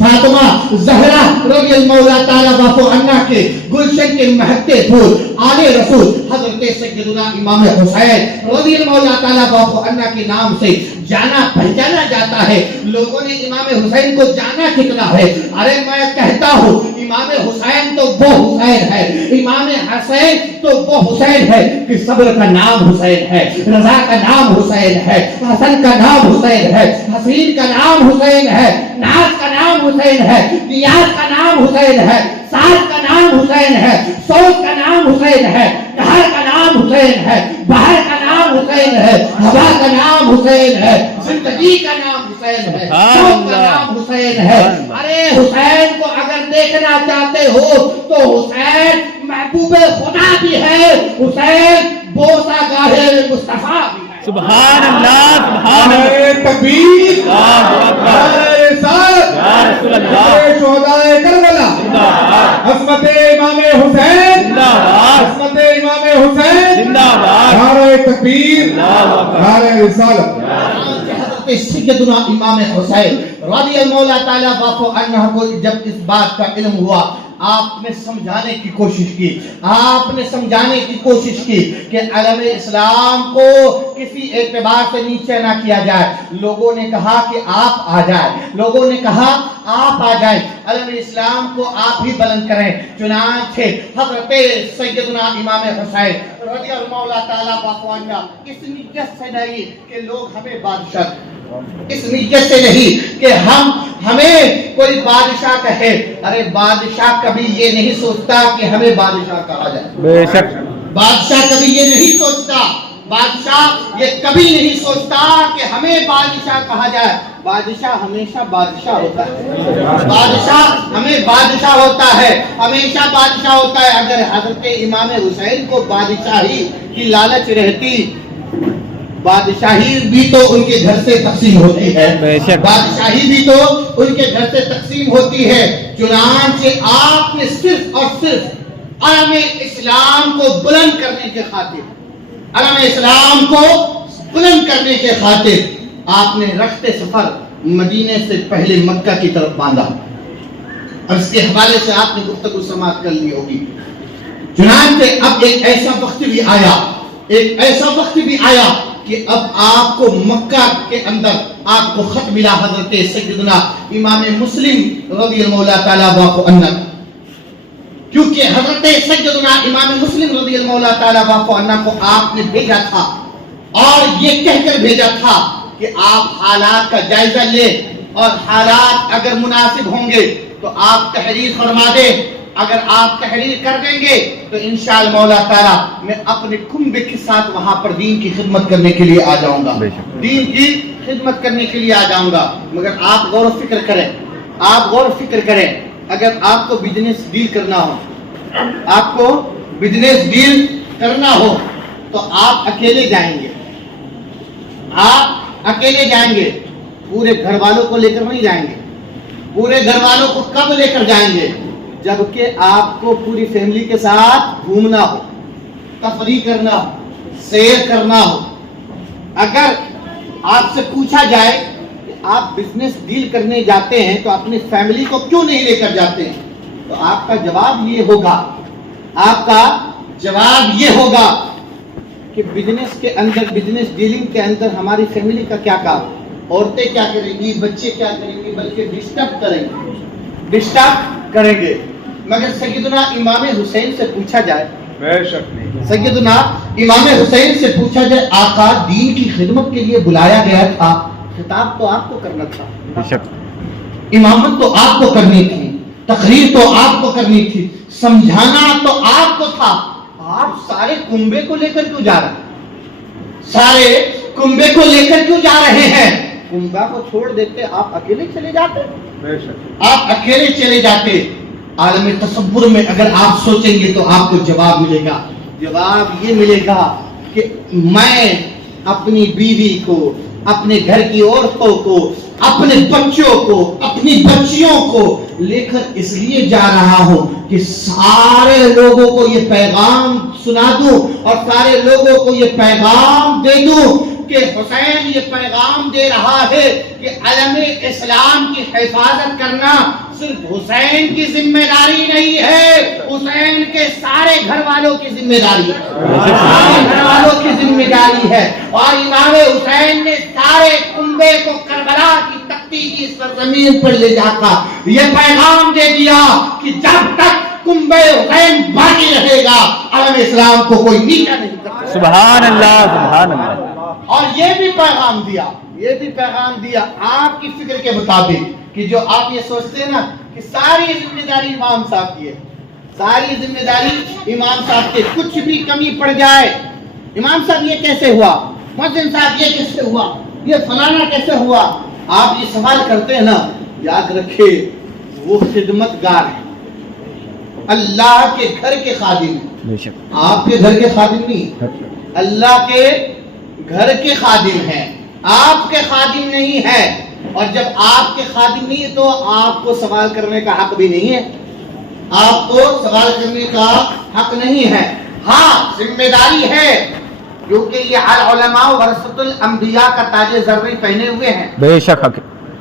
फातिमा ज़हरा रज़ी अल्लाह ताला अन्हा के गुलशन के महकते फूल आले रसूल हजरत सैयदना इमाम हुसैन रज़ी अल्लाह ताला अन्हा के नाम से जाना पहचाना जाता है। लोगों ने इमाम हुसैन को जाना कितना है? अरे मैं कहता हूँ इमाम हुसैन तो वो हुसैन है, इमाम हसैन तो वो हुसैन है कि सब्र का नाम हुसैन है, रजा का नाम हुसैन है, हसन का नाम हुसैन है, हसीन का नाम हुसैन है, नाज का नाम हुसैन है, नियाज का नाम हुसैन है, साज का नाम हुसैन है, सौत का नाम हुसैन है, कहर का नाम हुसैन है, बहर का नाम हुसैन है, हवा का नाम हुसैन है, जिंदगी का नाम हुसैन है, शौक का नाम हुसैन है। अरे हुसैन को अगर देखना चाहते हो तो हुसैन महबूबे खुदा भी है, हुसैन बोसा गाहे मुस्तफा भी है। सुभान अल्लाह, सुभान नारे तकबीर, अल्लाह अकबर, नारे रिसालत, या रसूल अल्लाह, नारे शुहदाए करबला, जिंदाबाद, अस्मते इमाम हुसैन, जिंदाबाद, अस्मते इमाम हुसैन, जिंदाबाद, नारे तकबीर, अल्लाह अकबर, नारे रिसालत। सैयदना इमाम हुसैन रज़ी अल्लाह ताला अन्हा को जब इस बात का इल्म हुआ, आपने समझाने की कोशिश की, आपने समझाने की कोशिश की कि अलम इस्लाम को किसी एतबार से नीचे ना किया जाए। लोगों ने कहा कि आप आ जाए, लोगों ने कहा आप आ जाए, अलम इस्लाम को आप ही बुलंद करें। चुनांचे हज़रत सैयदना इमाम हुसैन रज़ी अल्लाह ताला अन्हु इस नियत से नहीं कि लोग हमें बादशाह, इस नियत से नहीं कि हमें कोई बादशाह कहे। अरे बादशाह कभी ये नहीं सोचता कि हमें बादशाह कहा जाए, बेशक, बादशाह कभी ये नहीं सोचता, बादशाह ये कभी नहीं सोचता कि हमें बादशाह कहा जाए। बादशाह हमेशा बादशाह होता है, बादशाह हमें बादशाह होता है, हमेशा बादशाह होता है। अगर हजरत इमाम हुसैन को बादशाही की लालच रहती, बादशाही भी तो उनके घर से तकसीम होती है, बादशाही भी तो उनके घर से तकसीम होती है। चुनांचे आपने सिर्फ और सिर्फ अलम इस्लाम को बुलंद करने के खातिर, अलम इस्लाम को बुलंद करने के खातिर आपने रखते सफर मदीने से पहले मक्का की तरफ बांधा, और इसके हवाले से आपने गुफ्तगू समाप्त कर ली होगी। चुनांचे अब एक ऐसा वक्त भी आया, एक ऐसा वक्त भी आया कि अब आपको मक्का के अंदर आपको खत मिला हजरत सैयदना इमाम मुस्लिम रज़ी अल्लाह ताला अन्हु, क्योंकि हजरत सैयदना इमाम मुस्लिम रज़ी अल्लाह ताला अन्हु को आपने भेजा था और ये कहकर भेजा था कि आप हालात का जायजा ले और हालात अगर मुनासिब होंगे तो आप तहरीर फरमा दे। अगर आप तहरीर कर देंगे तो इंशाअल्लाह मौला ताला मैं अपने कुंबे के साथ वहां पर दीन की खिदमत करने के लिए आ जाऊंगा, दीन की खिदमत करने के लिए आ जाऊंगा। मगर आप गौर फिक्र करें, आप गौर फिक्र करें, अगर आपको बिजनेस डील करना हो, आपको बिजनेस डील करना हो तो आप अकेले जाएंगे, आप अकेले जाएंगे, पूरे घर वालों को लेकर नहीं जाएंगे। पूरे घर वालों को कब लेकर जाएंगे? जबकि आपको पूरी फैमिली के साथ घूमना हो, तफरीह करना हो, सैर करना हो। अगर आपसे पूछा जाए कि आप बिजनेस डील करने जाते हैं तो अपनी फैमिली को क्यों नहीं लेकर जाते हैं, तो आपका जवाब ये होगा, आपका जवाब ये होगा कि बिजनेस के अंदर, बिजनेस डीलिंग के अंदर हमारी फैमिली का क्या काम, औरतें क्या करेंगी, बच्चे क्या करेंगे, बल्कि डिस्टर्ब करेंगे, डिस्टर्ब करेंगे। मगर सैयदना इमाम हुसैन से पूछा जाए, सैयदना इमाम हुसैन से पूछा जाए, आका दीन की खिदमत के लिए बुलाया गया था, खिताब तो आपको करना था, इमामत तो आपको करनी थी, तकरीर तो आपको करनी थी, समझाना तो आपको था, आप सारे कुंबे को लेकर क्यों जा रहे हैं, सारे कुंबे को लेकर क्यों जा रहे हैं? कुंबा को छोड़ देते, आप अकेले चले जाते, आप अकेले चले जाते। आलम तसव्वुर में अगर आप सोचेंगे तो आपको जवाब मिलेगा, जवाब ये मिलेगा कि मैं अपनी बीवी को, अपने घर की औरतों को, अपने बच्चों को, अपनी बच्चियों को लेकर इसलिए जा रहा हूं कि सारे लोगों को ये पैगाम सुना दूं और सारे लोगों को ये पैगाम दे दूं کہ حسین یہ پیغام دے رہا ہے کہ علم اسلام کی حفاظت کرنا صرف حسین کی ذمہ داری نہیں ہے، حسین کے سارے گھر والوں کی ذمہ داری ہے، سارے گھر والوں کی ذمہ داری ہے۔ اور امام حسین نے سارے کنبے کو کربلا کی تختی کی سرزمین پر لے جا کر یہ پیغام دے دیا کہ جب تک کنبے حسین باقی رہے گا علم اسلام کو کوئی نیچا نہیں کر سکتا۔ سبحان اللہ، سبحان اللہ۔ اور یہ بھی پیغام دیا آپ کی فکر کے مطابق کہ جو آپ یہ سوچتے ہیں نا کہ ساری ذمہ داری امام صاحب کی ہے، ساری ذمہ داری امام صاحب کی، کچھ بھی کمی پڑ جائے، امام صاحب یہ کیسے ہوا، مؤذن صاحب یہ کیسے ہوا، یہ فلانا کیسے ہوا، آپ یہ سوال کرتے ہیں نا، یاد رکھے وہ خدمت گار ہے، اللہ کے گھر کے خادم، آپ کے گھر کے خادم نہیں، اللہ کے گھر کے خادم ہیں، آپ کے خادم نہیں ہے۔ اور جب آپ کے خادم نہیں ہے تو آپ کو سوال کرنے کا حق بھی نہیں ہے، آپ کو سوال کرنے کا حق نہیں ہے۔ ہاں ذمہ داری ہے، کیونکہ یہ علماء ورثۃ الانبیاء کا تاج زرعی پہنے ہوئے ہیں، بے شک حق،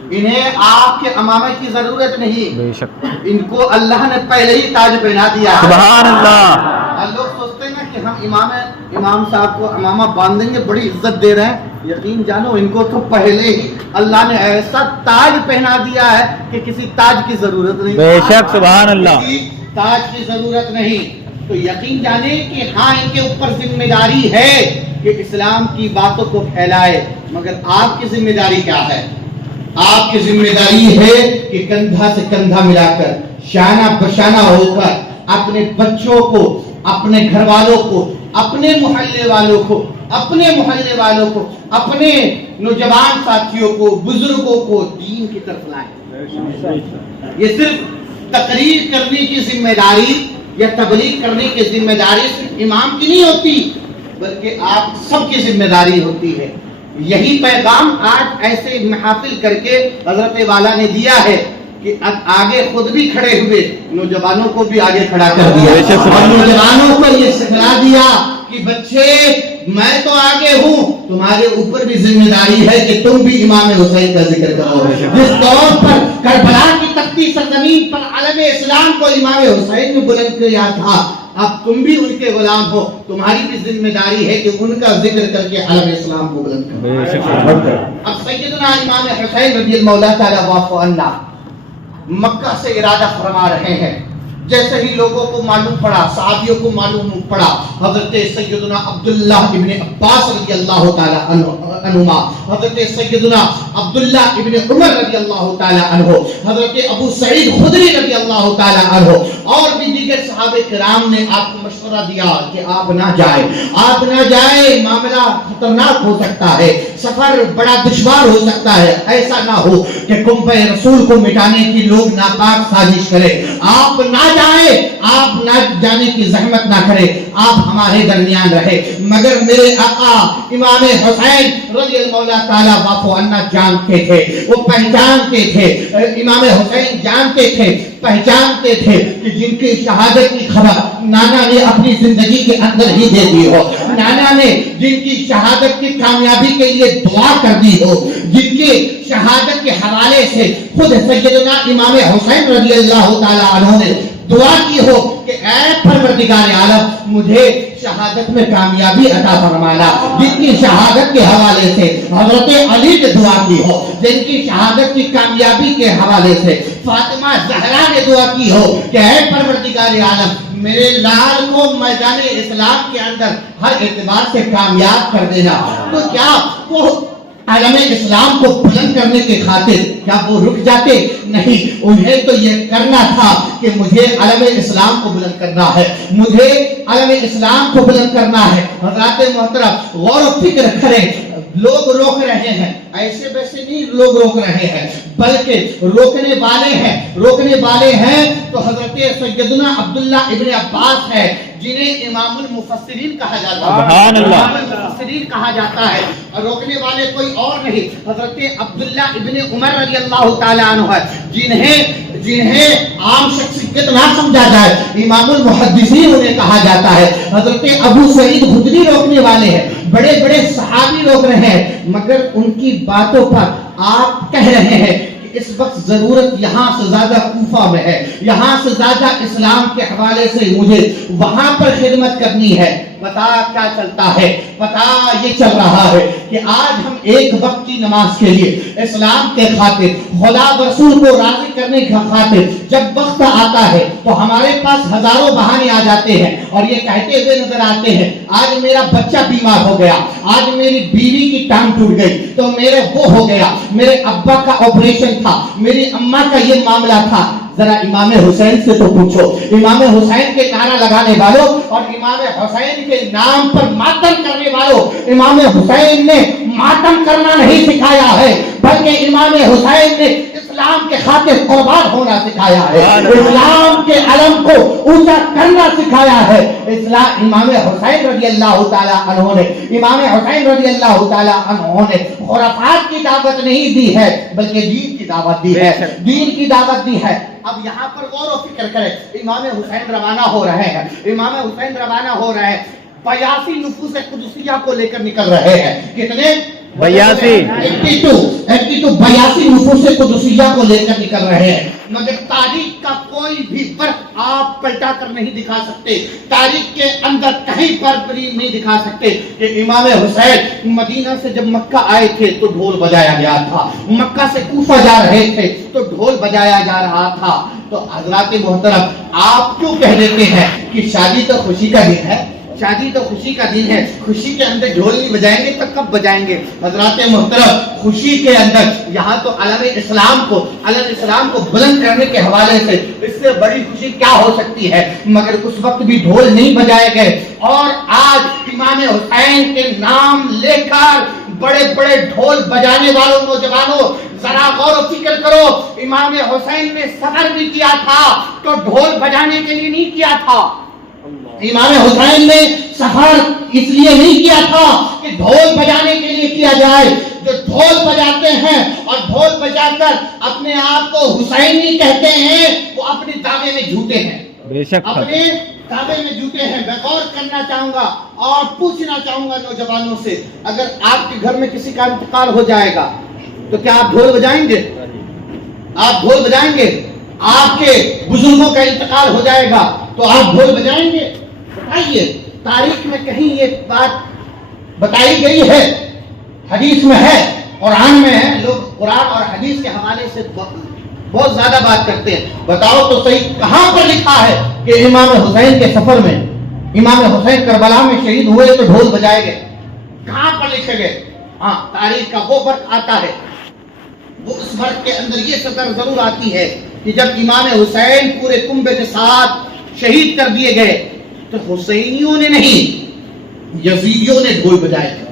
انہیں آپ کے امامت کی ضرورت نہیں، بے شک، ان کو اللہ نے پہلے ہی تاج پہنا دیا ہے۔ سبحان اللہ۔ اور لوگ سوچتے ہیں نا کہ ہم امام صاحب کو امامہ باندھ دیں گے، بڑی عزت دے رہے ہیں، یقین جانو ان کو تو پہلے ہی اللہ نے ایسا تاج پہنا دیا ہے کہ کسی تاج کی ضرورت نہیں، بے شک، سبحان اللہ۔ کسی تاج کی ضرورت نہیں۔ تو یقین جانے کہ ہاں ان کے اوپر ذمہ داری ہے کہ اسلام کی باتوں کو پھیلائے، مگر آپ کی ذمہ داری کیا ہے؟ آپ کی ذمہ داری ہے کہ کندھا سے کندھا ملا کر، شانہ بشانہ ہو کر اپنے بچوں کو، اپنے گھر والوں کو، اپنے محلے والوں کو، اپنے نوجوان ساتھیوں کو، بزرگوں کو دین کی طرف لائیں۔ یہ صرف تقریر کرنے کی ذمہ داری یا تبلیغ کرنے کی ذمہ داری صرف امام کی نہیں ہوتی، بلکہ آپ سب کی ذمہ داری ہوتی ہے۔ یہی پیغام آج ایسے محافل کر کے حضرت والا نے دیا ہے کہ اب آگے خود بھی کھڑے ہوئے، نوجوانوں کو بھی آگے کھڑا کر دیا، اور نوجوانوں کو یہ سکھلا دیا کہ بچے میں تو آگے ہوں، تمہارے اوپر بھی ذمہ داری ہے کہ تم بھی امام حسین کا ذکر کرو۔ جس طور پر کربلا کی تختی سرزمین پر علم اسلام کو امام حسین نے بلند کیا تھا، اب تم بھی ان کے غلام ہو، تمہاری بھی ذمہ داری ہے کہ ان کا ذکر کر کے علم اسلام کو بلند کرو۔ اب سیدنا امام حسین رضی اللہ تعالی عنہ مکہ سے ارادہ فرما رہے ہیں، جیسے ہی لوگوں کو معلوم پڑا، صحابیوں کو معلوم پڑا، حضرت سیدنا عبداللہ ابن عباس رضی اللہ تعالی عنہما، حضرت سیدنا عبداللہ ابن عمر رضی اللہ تعالی عنہ، حضرت ابو سعید خدری رضی اللہ تعالی عنہ اور بھی دیگر صحابہ کرام نے آپ کو مشورہ دیا کہ آپ نہ جائیں، معاملہ خطرناک ہو سکتا ہے، سفر بڑا دشوار ہو سکتا ہے، ایسا نہ ہو کہ کنبہ رسول کو مٹانے کی لوگ ناپاک سازش کریں، آپ نہ جانے کی زحمت نہ کرے، آپ ہمارے درمیان رہے۔ مگر میرے آقا امام حسین رضی اللہ تعالی عنہ جانتے تھے، وہ پہچانتے تھے، امام حسین جانتے تھے، پہچانتے تھے کہ جن کی شہادت کی خبر نانا نے اپنی زندگی کے اندر ہی دے دی ہو، نانا نے جن کی شہادت کی کامیابی کے لیے دعا کر دی ہو، جن کی شہادت کے حوالے سے خود سیدنا امام حسین رضی اللہ تعالی عنہ نے دعا کی ہو کہ اے پروردگار عالم مجھے شہادت میں کامیابی عطا فرمانا، جن کی شہادت کے حوالے سے حضرت علی نے دعا کی ہو، جن کی شہادت کی کامیابی کے حوالے سے فاطمہ زہرا نے دعا کی ہو کہ اے پروردگار عالم میرے لال کو میدان اسلام کے اندر ہر اعتبار سے کامیاب کر دینا، تو کیا وہ عالم اسلام کو بلند کرنے کے خاطر کیا وہ رک جاتے؟ نہیں، انہیں تو یہ کرنا تھا کہ مجھے عالم اسلام کو بلند کرنا ہے، مجھے عالم اسلام کو بلند کرنا ہے۔ حضرات محترم غور و فکر کریں، لوگ روک رہے ہیں، ایسے ویسے نہیں لوگ روک رہے ہیں، بلکہ روکنے والے ہیں تو حضرت سیدنا عبداللہ ابن عباس ہے، जिन्हें इमामुल मुफस्सिरीन कहा जाता है। सुभान अल्लाह। इमामुल मुफस्सिरीन कहा जाता है और रोकने वाले कोई और नहीं, हजरत अब्दुल्ला इब्ने उमर रज़ी अल्लाह ताला अन्हु है, जिन्हें आम शख्सियत ना समझा जाए, इमामुल मुहद्दिसीन उन्हें कहा जाता है। हजरत अबू सईद खुदरी रोकने वाले हैं, बड़े बड़े सहाबी रोक रहे हैं, मगर उनकी बातों पर आप कह रहे हैं कि इस वक्त जरूरत यहाँ से ज्यादा कूफा में है, यहाँ से ज्यादा इस्लाम के हवाले से मुझे वहां पर खिदमत करनी है। पता क्या चलता है? पता ये चल रहा है कि आज हम एक वक्त की नमाज के लिए इस्लाम के खातिर, खुदा रसूल को राजी करने के खातिर जब वक्त आता है तो हमारे पास हजारों बहाने आ जाते हैं और ये कहते हुए नजर आते हैं, आज मेरा बच्चा बीमार हो गया, आज मेरी बीवी की टांग टूट गई, तो मेरे वो हो गया, मेरे अब्बा का ऑपरेशन था, मेरी अम्मा का ये मामला था। जरा इमाम हुसैन से तो पूछो, इमाम हुसैन के नारा लगाने वालों और इमाम हुसैन के नाम पर मातम करने वालों, इमाम हुसैन ने मातम करना नहीं सिखाया है, बल्कि इमाम हुसैन ने इस्लाम के खातिर कुर्बान होना सिखाया है, इस्लाम के अलम को ऊंचा करना सिखाया है। इमाम हुसैन रज़ी अल्लाह ताला अन्हु ने, इमाम हुसैन रज़ी अल्लाह ताला अन्हु ने खुराफात की दावत नहीं दी है, बल्कि दीन की दावत दी है, दीन की दावत दी है। अब यहाँ पर गौर और फिक्र करें, इमाम हुसैन रवाना हो रहे हैं, इमाम हुसैन रवाना हो रहे हैं, 82 नुफूस कुदसिया को लेकर निकल रहे हैं। कितने? 82 नुफूस कुदसिया को लेकर निकल रहे हैं। मगर तारीख का कोई भी वर्क आप पलटा कर नहीं दिखा सकते, तारीख के अंदर कहीं पर भी नहीं दिखा सकते कि इमाम हुसैन मदीना से जब मक्का आए थे तो ढोल बजाया गया था, मक्का से कूफा जा रहे थे तो ढोल बजाया जा रहा था। तो हजरात मोहतरम, आप क्यों कह देते हैं कि शादी तो खुशी का दिन है, शादी तो खुशी का दिन है, खुशी के अंदर ढोल नहीं बजाएंगे तो कब बजाएंगे? हजरात मोहतरम, खुशी के अंदर यहाँ तो अलम इस्लाम को बुलंद करने के हवाले से इससे बड़ी खुशी क्या हो सकती है? मगर उस वक्त भी ढोल नहीं बजाए गए और आज इमाम हुसैन के नाम लेकर बड़े बड़े ढोल बजाने वालों नौजवानों, जरा गौर और फिक्र करो, इमाम हुसैन ने सफर भी किया था तो ढोल बजाने के लिए नहीं किया था। इमाम हुसैन ने सफर इसलिए नहीं किया था कि ढोल बजाने के लिए किया जाए। जो ढोल बजाते हैं और ढोल बजाकर अपने आप को हुसैनी कहते हैं, वो अपने दावे में झूठे हैं, बेशक अपने दावे में झूठे हैं। मैं गौर करना चाहूंगा और पूछना चाहूंगा नौजवानों से, अगर आपके घर में किसी का इंतकाल हो जाएगा तो क्या आप ढोल बजाएंगे? आप ढोल बजाएंगे? आपके बुजुर्गों का इंतकाल हो जाएगा तो आप ढोल बजाएंगे? बताइए, तारीख में कहीं ये बात बताई गई है? हदीस में है, कुरान में है। लोग कुरान और हदीस के हवाले से बहुत ज्यादा बात करते हैं। बताओ तो सही, कहां पर लिखा है कि इमाम हुसैन के सफर में, इमाम हुसैन करबला में शहीद हुए तो ढोल बजाए गए? कहां पर लिखे गए? हाँ, तारीख का वो वर्क आता है, वो उस वर्क के अंदर ये सदर जरूर आती है कि जब इमाम हुसैन पूरे कुंबे के साथ शहीद कर दिए गए तो हुसैनियों ने नहीं, यजीदियों ने ढोल बजाए थे,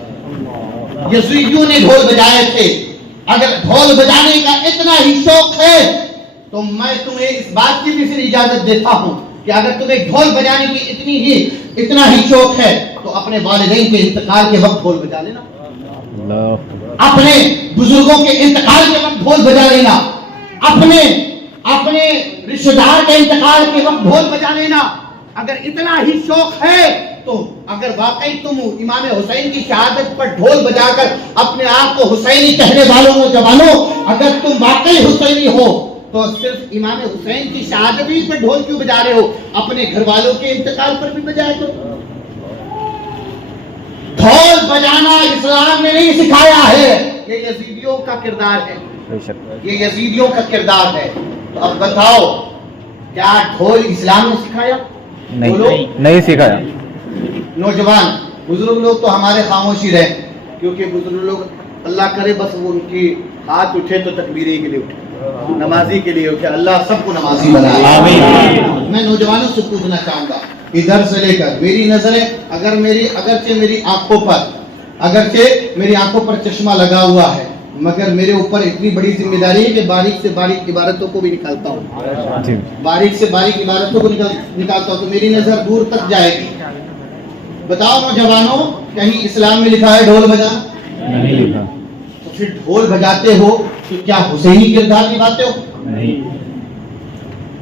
यजीदियों ने ढोल बजाए थे। अगर ढोल बजाने का इतना ही शौक है तो मैं तुम्हें इस बात की भी फिर इजाजत देता हूं कि अगर तुम्हें ढोल बजाने की इतना ही शौक है तो अपने वालिदैन के इंतकाल के वक्त ढोल बजा लेना, अपने बुजुर्गों के इंतकाल के वक्त ढोल बजा लेना, अपने रिश्तेदार के इंतकाल के वक्त ढोल बजा लेना। अगर इतना ही शौक है तो अगर वाकई तुम इमाम हुसैन की शहादत पर ढोल बजाकर अपने आप को हुसैनी कहने वालों नौजवानों, अगर तुम वाकई हुसैनी हो तो सिर्फ इमाम हुसैन की शहादत ही पर ढोल क्यों बजा रहे हो? अपने घर वालों के इंतकाल पर भी बजाए करो। ढोल बजाना इस्लाम ने नहीं सिखाया है, ये यजीदियों का किरदार है, ये यजीदियों का किरदार है। तो अब बताओ, क्या ढोल इस्लाम ने सिखाया? नहीं सिखाया। नौजवान बुजुर्ग लोग तो हमारे खामोशी रहे, क्योंकि बुजुर्ग लोग अल्लाह करे बस वो उनकी हाथ उठे तो तकबीरी के लिए उठे, नमाजी के लिए उठे, अल्लाह सबको नमाजी बनाए। आमीन। मैं नौजवानों से पूछना चाहूंगा, इधर से लेकर मेरी नजरें, अगरचे मेरी आंखों पर चश्मा लगा हुआ है, मगर मेरे ऊपर इतनी बड़ी जिम्मेदारी है कि बारीक से बारीक इबारतों को भी निकालता हूँ, जी बारीक से बारीक इबारतों को निकालता हूँ, तो मेरी नजर दूर तक जाएगी। बताओ नौजवानों, कहीं इस्लाम में लिखा है ढोल बजा? नहीं लिखा। तो फिर ढोल बजाते हो तो क्या हुसैनी किरदार निभाते हो? नहीं।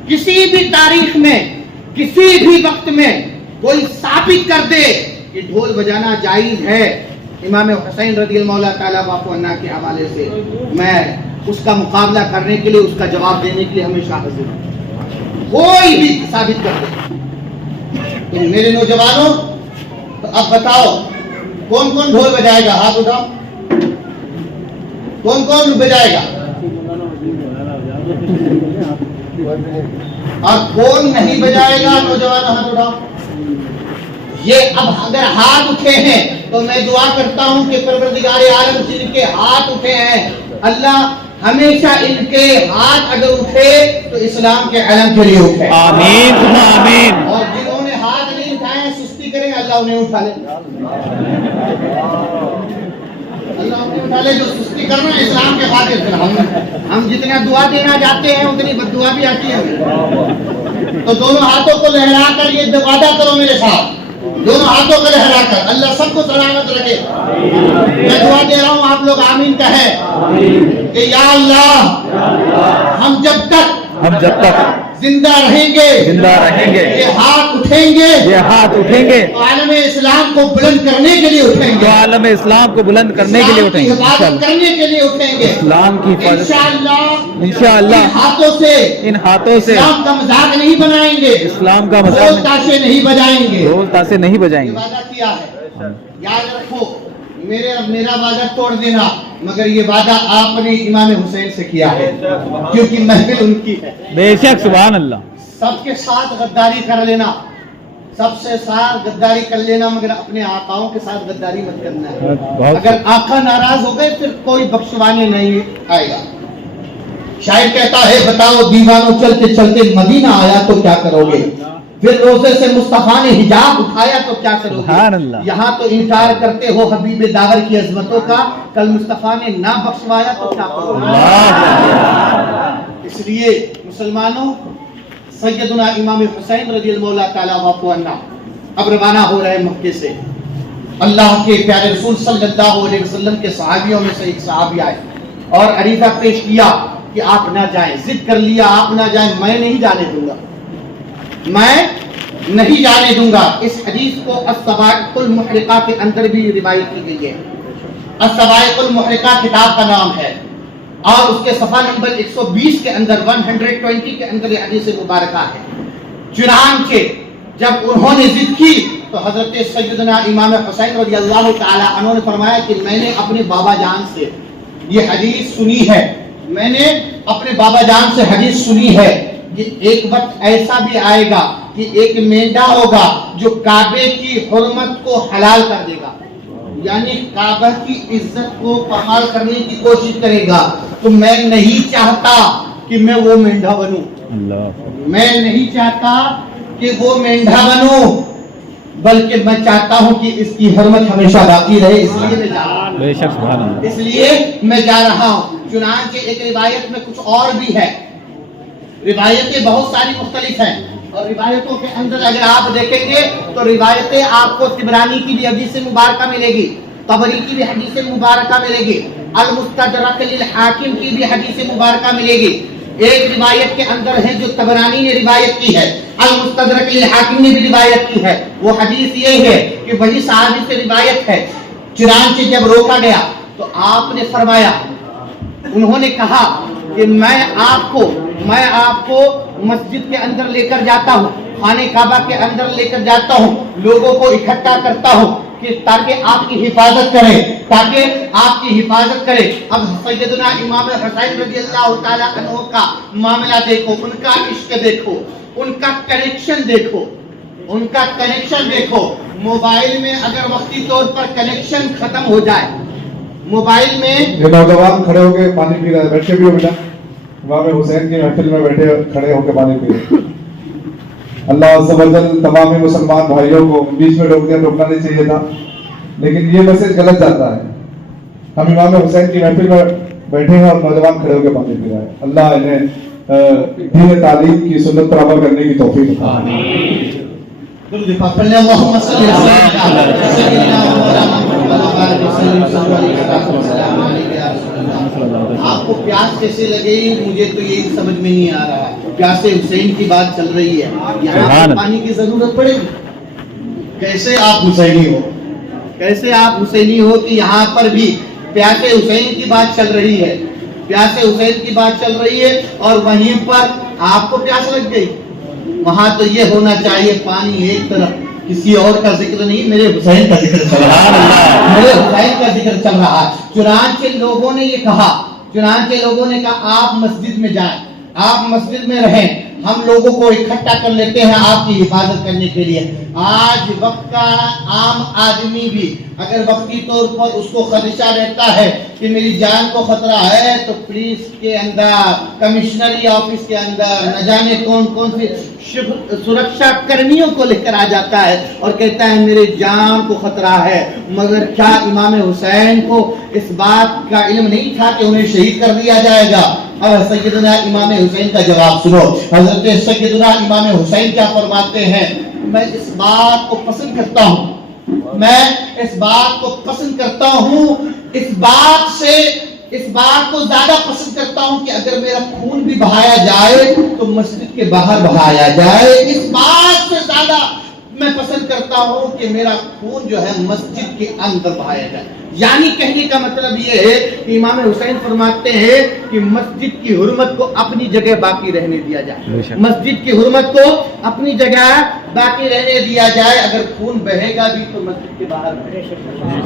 किसी भी तारीख में, किसी भी वक्त में कोई साबित कर दे कि ढोल बजाना जायज है, इमाम हुसैन रज़ियल्लाहु ताला अन्हु के हवाले से मैं उसका मुकाबला करने के लिए, उसका जवाब देने के लिए हमेशा हाजिर हूं। कोई भी साबित कर दे। तो मेरे नौजवानों, तो अब बताओ कौन कौन ढोल बजाएगा? हाथ उठाओ। कौन कौन बजाएगा? और कौन नहीं बजाएगा? नौजवान हाथ उठाओ। ये अब अगर हाथ उठे हैं तो मैं दुआ करता हूं कि परवरदिगार आलम जिनके हाथ उठे हैं, अल्लाह हमेशा इनके हाथ अगर उठे तो इस्लाम के अलम के लिए उठे। आमीन आमीन। और जिन्होंने हाथ नहीं उठाए, सुस्ती करें, अल्लाह उन्हें उठा ले। अल्लाह उन्हें उठा ले जो सुस्ती करना इस्लाम के खातिर। हम जितना दुआ देना चाहते हैं उतनी बद्दुआ भी आती है। तो दोनों हाथों को लहरा कर ये वादा करो मेरे साथ, दोनों हाथों को लहरा कर, अल्लाह सबको सलामत रखे। मैं दुआ दे रहा हूँ, आप लोग आमीन कहें कि या अल्लाह, हम जब तक जिंदा रहेंगे ये हाथ उठेंगे, तो आलम इस्लाम को बुलंद करने के लिए उठेंगे, आलम इस्लाम को बुलंद करने के लिए उठेंगे, हिफाजत करने के लिए उठेंगे, इस्लाम की हिफाजत इंशाअल्लाह। इन हाथों से इस्लाम का मजाक नहीं बनाएंगे, इस्लाम का ढोल मजाक ताशे नहीं बजाएंगे, ढोल ताशे नहीं बजाएंगे। वादा किया है, याद रखो। मेरा वादा तोड़ देना, मगर ये वादा आपने इमाम हुसैन से किया है, क्योंकि महफिल उनकी है। बेशक, सुभान अल्लाह। सबके साथ गद्दारी कर लेना, सबसे साथ गद्दारी कर लेना, मगर अपने आकाओं के साथ गद्दारी मत करना है। अगर आका नाराज हो गए फिर कोई बख्शवाने नहीं आएगा। शायर कहता है, बताओ दीवानों, चलते चलते मदीना आया तो क्या करोगे? फिर रोजे से मुस्तफा ने हिजाब उठाया तो क्या करोगे? यहाँ तो इनकार करते हो हबीब दावर की अजमतों का, कल मुस्तफा ने ना बख्शवाया तो क्या करोगे? इसलिए मुसलमानों, सैयदना इमाम हुसैन रज़ियल्लाहु ताला अन्हु अब रवाना हो रहे मक्के से। अल्लाह के प्यारे रसूल सल्लल्लाहु अलैहि वसल्लम के सहाबियों में से एक सहाबी आए और अरीफा पेश किया कि आप ना जाएं। जिद कर लिया, आप ना जाएं, मैं नहीं जाने दूंगा, मैं नहीं जाने दूंगा। इस हदीस को अस-सवाइकुल मुहरिका के अंदर भी रिवायत की गई है। अस-सवाइकुल मुहरिका किताब का नाम है और उसके सफा नंबर 120 के अंदर 120 के अंदर ये हदीस मुबारका है। चुनांचे जब उन्होंने जिद की तो हजरत सैयदना इमाम हुसैन रज़ियल्लाहु ताला अन्हु ने फरमाया कि मैंने अपने बाबा जान से ये हदीस सुनी है, मैंने अपने बाबा जान से हदीस सुनी है कि एक वक्त ऐसा भी आएगा कि एक मेंढा होगा जो काबे की हुर्मत को हलाल कर देगा, यानी काबा की इज्जत को बहाल करने की कोशिश करेगा। तो मैं नहीं चाहता कि मैं वो मेंढा बनूं, मैं नहीं चाहता कि वो मेंढा बनूं, बल्कि मैं चाहता हूं कि इसकी हुर्मत हमेशा बाकी रहे, इसलिए मैं जा रहा हूं, इसलिए मैं जा रहा हूं। चुनांचे एक रिवायत में कुछ और भी है, रिवायतें बहुत सारी मुख्तलिफ हैं और रिवायतों के अंदर अगर आप देखेंगे तो रिवायतें आपको तिबरानी की भी हदीस मुबारका मिलेगी, तबरी की भी हदीस मुबारका मिलेगी, अल-मुस्तदरक लिल हाकिम की भी हदीस मुबारका मिलेगी। एक रिवायत के अंदर है जो तबरानी ने रिवायत की है, अल-मुस्तदरक लिल हाकिम ने भी रिवायत की है। वो हदीस ये है कि वही सहाबी से रिवायत है। चुनांचे जब रोका गया तो आपने फरमाया, उन्होंने कहा कि मैं आपको मस्जिद के अंदर लेकर जाता हूँ, खाने काबा के अंदर लेकर जाता हूँ, लोगों को इकट्ठा करता हूँ कि ताकि आपकी हिफाजत करें, अब सैयदना इमाम हुसैन रज़ियल्लाहु ताला अन्हु का मामला देखो, उनका इश्क देखो, उनका कनेक्शन देखो। मोबाइल में अगर वक्ती तौर पर कनेक्शन खत्म हो जाए, मोबाइल में ये नौजवान खड़े होके पानी पी रहे हैं, बैठे भी हो बेटा, इमाम हुसैन की महफिल में बैठे खड़े होके पानी पी रहे। अल्लाह अज़्ज़ व जल तमाम मुसलमान भाइयों को बीच में रोकना नहीं चाहिए था, लेकिन ये मैसेज गलत जाता है। हम इमाम हुसैन की महफिल में बैठे हैं और नौजवान खड़े होकर पानी पी रहा है। अल्लाह इन्हें दीन तालीम की सुन्नत पर अमल करने की तौफीक अता दुरूद पाक पढ़ने अल्लाहुम्मा सल्ली अला सय्यिदिना व मौलाना मुहम्मद व बारिक वसल्लम सल्लल्लाहु अलैहि वसल्लम। आपको प्यास कैसे लगे मुझे तो यही समझ में नहीं आ रहा। प्यासे हुसैन की बात चल रही है, यहाँ पर पानी की जरूरत पड़ेगी। कैसे आप हुसैनी हो, कैसे आप हुसैनी हो कि यहाँ पर भी प्यासे हुसैन की बात चल रही है, प्यासे हुसैन की बात चल रही है और वहीं पर आपको प्यास लग गई। वहां तो ये होना चाहिए पानी एक तरफ, किसी और का जिक्र नहीं, मेरे हुसैन का जिक्र चल रहा है, मेरे हुसैन का जिक्र चल रहा है। चुनांचे लोगों ने ये कहा, चुनांचे लोगों ने कहा आप मस्जिद में जाएं, आप मस्जिद में रहें, हम लोगों को इकट्ठा कर लेते हैं आपकी हिफाजत करने के लिए। आज वक्त का आम आदमी भी अगर वक्ती तौर पर उसको खदशा रहता है कि मेरी जान को खतरा है, तो पुलिस के अंदर, कमिश्नरी ऑफिस के अंदर न जाने कौन कौन से सुरक्षा कर्मियों को लेकर आ जाता है और कहता है मेरे जान को खतरा है। मगर क्या इमाम हुसैन को इस बात का इल्म नहीं था कि उन्हें शहीद कर दिया जाएगा? अब सैयदना इमाम हुसैन का जवाब सुनो। हजरत सैयदना इमाम हुसैन क्या फरमाते हैं, मैं इस बात को पसंद करता हूँ, मैं इस बात को पसंद करता हूँ, इस बात को ज्यादा पसंद करता हूँ कि अगर मेरा खून भी बहाया जाए तो मस्जिद के बाहर बहाया जाए। इस बात से ज्यादा मैं पसंद करता हूँ कि मेरा खून जो है मस्जिद के अंदर बहाया जाए। यानी कहने का मतलब ये है कि इमाम हुसैन फरमाते हैं कि मस्जिद की हुर्मत को अपनी जगह बाकी रहने दिया जाए, मस्जिद की हुर्मत को अपनी जगह बाकी रहने दिया जाए। अगर खून बहेगा भी तो मस्जिद के बाहर बहे।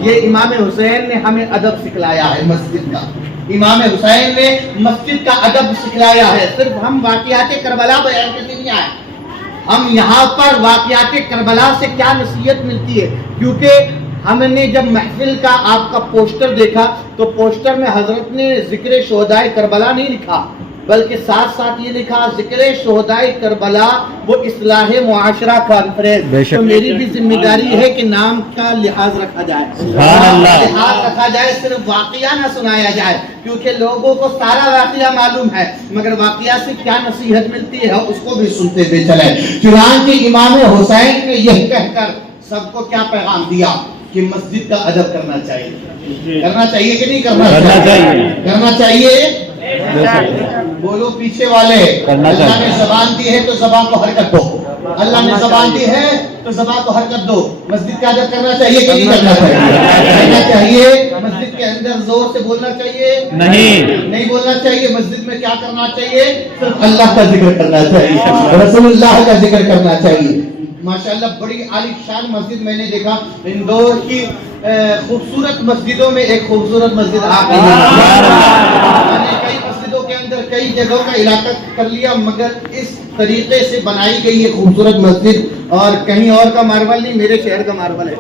ये इमाम हुसैन ने हमें अदब सिखलाया है मस्जिद का, इमाम हुसैन ने मस्जिद का अदब सिखलाया है। सिर्फ हम वाक़ियात करबला बयान करने नहीं आए, हम यहाँ पर वाक़ियात करबला से क्या नसीहत मिलती है, क्योंकि हमने जब महफिल का आपका पोस्टर देखा तो पोस्टर में हजरत ने जिक्र शोहदाए करबला नहीं लिखा, बल्कि साथ साथ ये लिखा जिक्र शोहदाए करबला वो इस्लाह मुआशरा कॉन्फ्रेंस। तो मेरी भी जिम्मेदारी है कि नाम का लिहाज रखा जाए, लिहाज रखा जाए, सिर्फ वाक़िया ना सुनाया जाए, क्योंकि लोगों को सारा वाक़िया मालूम है मगर वाक़िया से क्या नसीहत मिलती है उसको भी सुनते हुए चले। चुनांचे इमाम हुसैन ने यह कहकर सबको क्या पैगाम दिया कि मस्जिद का अदब करना चाहिए। करना चाहिए कि नहीं करना चाहिए? करना चाहिए। बोलो पीछे वाले, अल्लाह ने ज़बान दी है तो ज़बान को हरकत दो, अल्लाह ने ज़बान दी है तो ज़बान को हरकत दो। मस्जिद का अदब करना चाहिए कि नहीं करना चाहिए? करना चाहिए। मस्जिद के अंदर जोर से बोलना चाहिए? नहीं बोलना चाहिए। मस्जिद में क्या करना चाहिए? सिर्फ अल्लाह का जिक्र करना चाहिए, रसूलुल्लाह का जिक्र करना चाहिए। माशाअल्लाह बड़ी आलीशान मस्जिद मैंने देखा, इंदौर की खूबसूरत मस्जिदों में एक खूबसूरत मस्जिद आ गई है। मैंने कई मस्जिदों के अंदर कई जगहों का इलाका कर लिया, मगर इस तरीके से बनाई गई ये खूबसूरत मस्जिद और कहीं और का मार्बल नहीं, मेरे शहर का मार्बल है।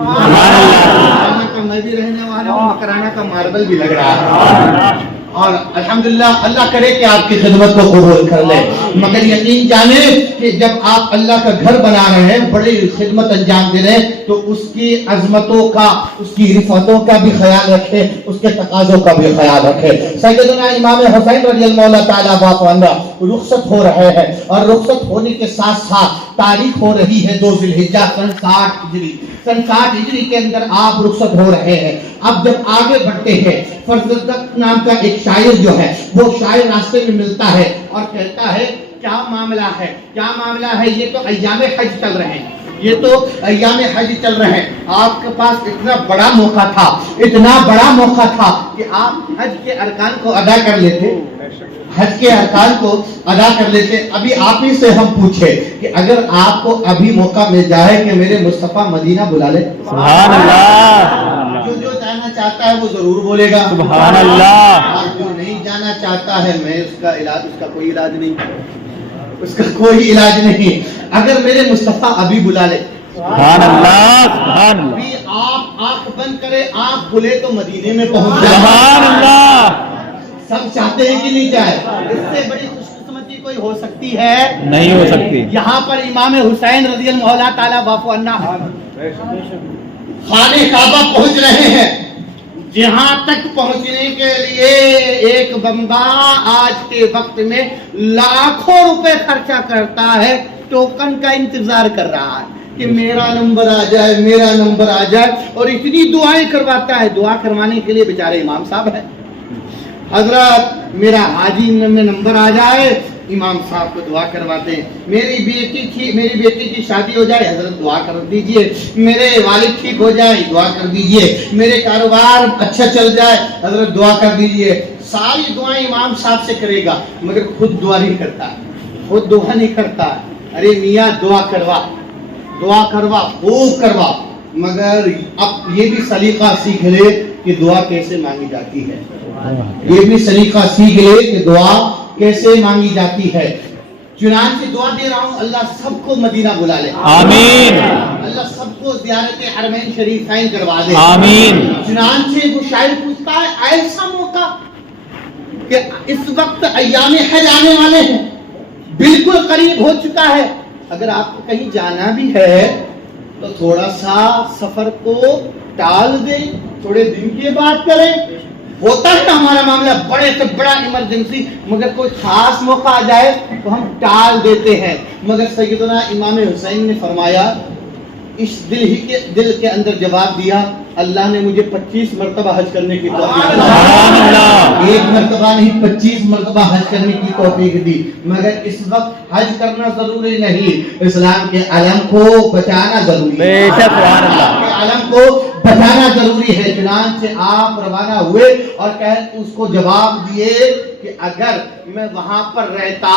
मैं भी रहने वाला हूँ, मकराना का मार्बल भी लग रहा है और अल्हम्दुलिल्लाह अल्लाह करे कि आपकी खिदमत को कबूल कर ले। मगर यकीन जाने कि जब आप अल्लाह का घर बना रहे हैं, बड़ी खिदमत अंजाम दे रहे हैं, तो उसकी अजमतों का, उसकी रिफतों का भी ख्याल रखें, उसके तकाजों का भी ख्याल रखें। सैयदना इमाम हुसैन रज़ियल्लाहु तआला अन्हु रुखसत हो रहे हैं और रुखसत होने के साथ साथ तारीख हो रही है 2 ज़िलहिज्जा सन 60 हिजरी। सन 60 हिजरी के अंदर आप रुखसत हो रहे हैं। अब जब आगे बढ़ते हैं, फरजदक नाम का एक शायर जो है, वो शायर रास्ते में मिलता है और कहता है क्या मामला है, क्या मामला है? ये तो अय्याम हज चल रहे हैं, ये तो अय्याम हज चल रहे हैं। आपके पास इतना बड़ा मौका था, इतना बड़ा मौका था कि आप हज के अरकान को अदा कर लेते, हज के अरकान को अदा कर लेते। अभी आप ही से हम पूछे कि अगर आपको अभी मौका मिल जाए कि मेरे मुस्तफा मदीना बुला ले, सुभान अल्लाह। जो जाना चाहता है वो जरूर बोलेगा सुभान अल्लाह, और जो नहीं जाना चाहता है मैं उसका इलाज, उसका कोई इलाज नहीं, उसका कोई इलाज नहीं। अगर मेरे मुस्तफा अभी बुला ले, सुभान अल्लाह, सुभान अल्लाह, अभी आप आंख बंद करें, आंख खुले तो मदीने में पहुंच जाए, सुभान अल्लाह। सब चाहते हैं कि नहीं चाहे? इससे बड़ी खुशकिस्मती कोई हो सकती है? नहीं हो सकती। यहाँ पर इमाम हुसैन रज़ियल्लाहु ताला अन्हु खाने काबा पहुंच रहे हैं, जहां तक पहुंचने के लिए एक बंदा आज के वक्त में लाखों रुपए खर्चा करता है, टोकन का इंतजार कर रहा है कि मेरा नंबर आ जाए, मेरा नंबर आ जाए, और इतनी दुआएं करवाता है। दुआ करवाने के लिए बेचारे इमाम साहब है, हजरत मेरा हाजी में नंबर आ जाए, इमाम साहब को दुआ करवाते हैं। मेरी बेटी की शादी हो जाए, हजरत दुआ कर दीजिए। मेरे वालिद ठीक हो जाए, दुआ कर दीजिए। मेरे कारोबार अच्छा चल जाए, हजरत दुआ कर दीजिए। सारी दुआएं इमाम साहब से करेगा, मगर खुद दुआ नहीं करता, खुद दुआ नहीं करता। अरे मियाँ दुआ करवा, दुआ करवा, खूब करवा, मगर अब ये भी सलीका सीख ले कि दुआ कैसे मांगी जाती है। ये भी सलीका सीख ले कि दुआ कैसे मांगी जाती है। चुनान से दुआ दे रहा हूँ, अल्लाह सबको मदीना बुला ले, आमीन। अल्लाह सबको ज़ियारत हरमैन शरीफैन करवा दे, आमीन। चुनान से वो शायर पूछता है, ऐसा मौका कि इस वक्त अय्याम हज आने वाले हैं, बिल्कुल करीब हो चुका है, अगर आपको कहीं जाना भी है तो थोड़ा सा सफर को टाल दें, थोड़े दिन की बात करें। होता है ना हमारा मामला, बड़े से बड़ा इमरजेंसी, मगर कोई खास मौका आ जाए तो हम टाल देते हैं। मगर सैयदना इमाम हुसैन ने फरमाया, इस दिल के अंदर जवाब दिया, अल्लाह ने मुझे 25 मरतबा हज करने की तौफीक दी। एक मरतबा नहीं, 25 मरतबा हज करने की तौफीक दी। मगर इस वक्त हज करना जरूरी नहीं, इस्लाम के अलम को बचाना जरूरी है, अलम को बचाना जरूरी है। चुनान से आप रवाना हुए और कह उसको जवाब दिए कि अगर मैं वहां पर रहता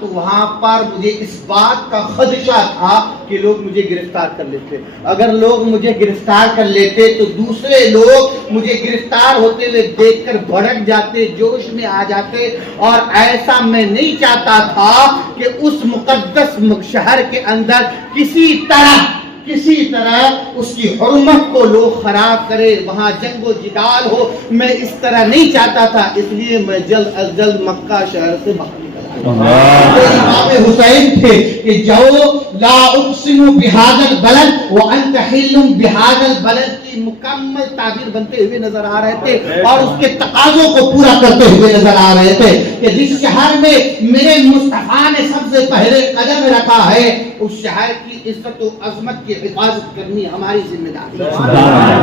तो वहां पर मुझे इस बात का खदशा था कि लोग मुझे गिरफ्तार कर लेते। अगर लोग मुझे गिरफ्तार कर लेते तो दूसरे लोग मुझे गिरफ्तार होते हुए देखकर भड़क जाते, जोश में आ जाते, और ऐसा मैं नहीं चाहता था कि उस मुकद्दस शहर के अंदर किसी तरह उसकी हुर्मत को लोग खराब करे, वहां जंगो जिदाल हो, मैं इस तरह नहीं चाहता था। इसलिए मैं जल्द अज जल्द मक्का शहर से बाहर तो इमाम हुसैन थे कि जो ला उक़सिमु बिहादल बलद व अंत हिल्लुम बिहादल बलद की मुकम्मल ताबीर बनते हुए नजर आ रहे थे, और उसके तकाज़ों को पूरा करते हुए नजर आ रहे थे कि जिस शहर में मेरे मुस्तफा ने सबसे पहले कदम रखा है, उस शहर की इज्जत और अजमत की हिफाजत करनी हमारी जिम्मेदारी है।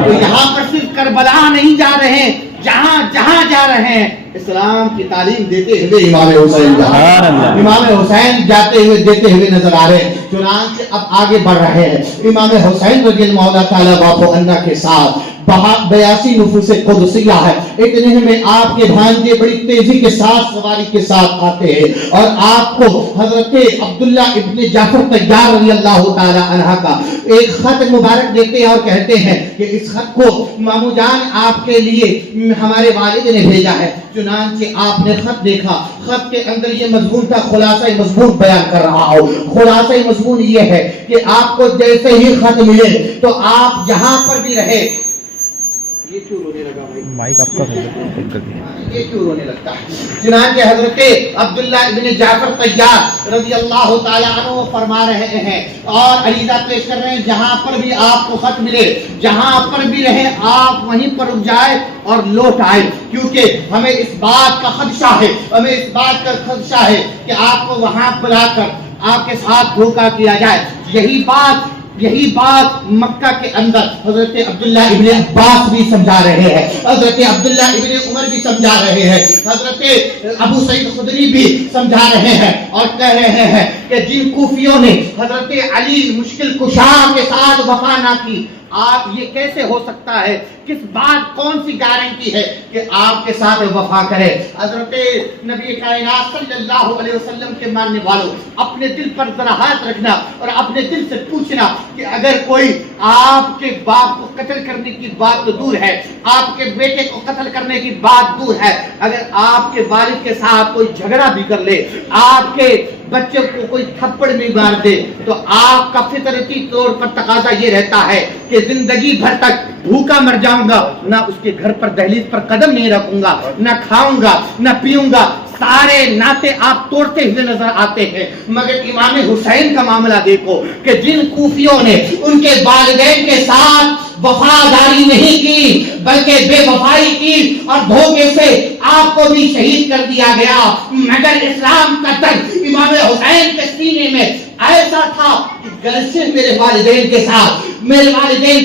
तो यहाँ पर सिर्फ करबला नहीं जा रहे हैं, जहां जा रहे हैं इस्लाम की तालीम देते हुए इमाम हुसैन जाते हुए देते हुए नजर आ रहे हैं। चुनांचे अब आगे बढ़ रहे हैं। इमाम हुसैन रज़ियल्लाहु ताला अन्हु के साथ 82 नुफूस कुदसिया है। इतने में आपके भांजे बड़ी तेजी के साथ सवारी के साथ आते हैं और आपको हजरत अब्दुल्ला इब्ने जाफर तैयार रज़ियल्लाहु ताला अन्हा का एक खत मुबारक देते हैं और कहते हैं कि इस खत को मामू जान आपके लिए हमारे वालिद ने भेजा है। चुनांचे आपने खत देखा, खत के अंदर ये मजमून था, खुलासा मजमून बयान कर रहा हूँ। खुलासा मजमून ये है कि आपको जैसे ही खत मिले तो आप जहां पर भी रहे, ये क्यों रोने लगा भाई? माइक आपका ये क्यों रोने लगता है? चुनांचे हजरत अब्दुल्ला इब्ने जाफर तैयार रज़ियल्लाहु ताला अन्हु फरमा रहे हैं और अरीज़ा पेश कर रहे हैं, जहां पर भी आपको खत मिले, जहां पर भी रहे, आप वहीं पर रुक जाए और लौट आए, क्योंकि हमें इस बात का खदशा है कि आपको वहां बुलाकर आपके साथ धोखा किया जाए। यही बात मक्का के अंदर हजरत अब्दुल्ला इब्ने अब्बास भी समझा रहे हैं, हजरत अब्दुल्ला इब्ने उमर भी समझा रहे हैं, हजरत अबू सईद खुदरी भी समझा रहे हैं और कह रहे हैं कि जिन कूफियों ने हजरत अली मुश्किल कुशा के साथ वफा ना की, आप ये कैसे हो सकता है? किस बात, कौन सी गारंटी है कि आपके साथ वफा करे? हजरत नबी कायनात सल्लल्लाहु अलैहि वसल्लम के मानने वालों, अपने दिल पर जरा हाथ रखना और अपने दिल से पूछना कि अगर कोई आपके बाप को कत्ल करने की बात तो दूर है, आपके बेटे को कत्ल करने की बात दूर है, अगर आपके वालिद के साथ कोई झगड़ा भी कर ले, आपके बच्चे को कोई थप्पड़ भी मार दे, तो आपका फितरती तौर पर तकाजा ये रहता है कि जिंदगी भर तक भूखा मर जाऊंगा, ना उसके घर पर दहलीज पर कदम नहीं रखूंगा, ना खाऊंगा, ना पीऊंगा। सारे नाते आप तोड़ते हुए नजर आते हैं। मगर इमाम हुसैन का मामला देखो कि जिन कूफियों ने उनके वालिदैन के साथ वफादारी नहीं की बल्कि बेवफाई की और धोखे से आपको भी शहीद कर दिया गया। मगर इस्लाम का दर्द इमाम हुसैन के सीने में ऐसा था कि गरचे मेरे वालिदैन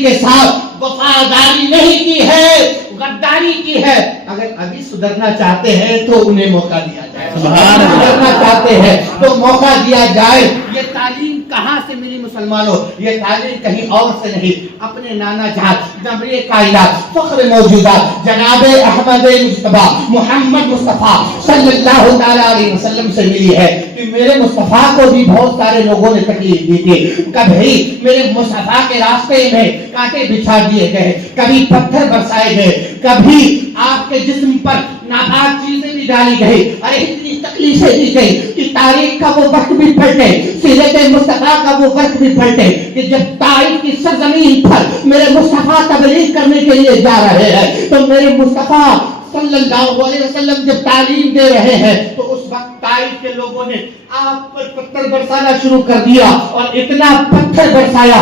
के साथ वफादारी नहीं की है, गद्दारी की है। अगर अभी सुधरना चाहते हैं तो उन्हें मौका दिया जाए, सुधरना चाहते हैं तो मौका दिया जाए। ये तालीम कहां से मिली मुसलमानों? ये तालीम कहीं और से नहीं, अपने नाना जात जबरे कायनात फख्र मौजूदा जनाब अहमद मुस्तफा मोहम्मद मुस्तफा सल्लल्लाहु तआला अलैहि वसल्लम से मिली है। कि मेरे मुस्तफा को भी बहुत सारे लोगों ने तकलीफ दी थी। कभी मेरे मुस्तफा के रास्ते में कांटे बिछा दिए गए, कभी पत्थर बरसाए गए, कभी आपके जिस्म पर नापाक चीजें भी डाली गई। अरे इतनी तकलीफें दी गई कि तारीख का वो वक्त भी पलटे, सीरत मुस्तफा का वो वक्त भी पलटे कि जब तारीख की सरजमीन पर मेरे मुस्तफा तबलीग करने के लिए जा रहे हैं तो मेरे मुस्तफा सल्लल्लाहु अलैहि वसल्लम जब तालीम दे रहे हैं तो उस वक्त ताइफ के लोगों ने आप पर पत्थर बरसाना शुरू कर दिया और इतना पत्थर बरसाया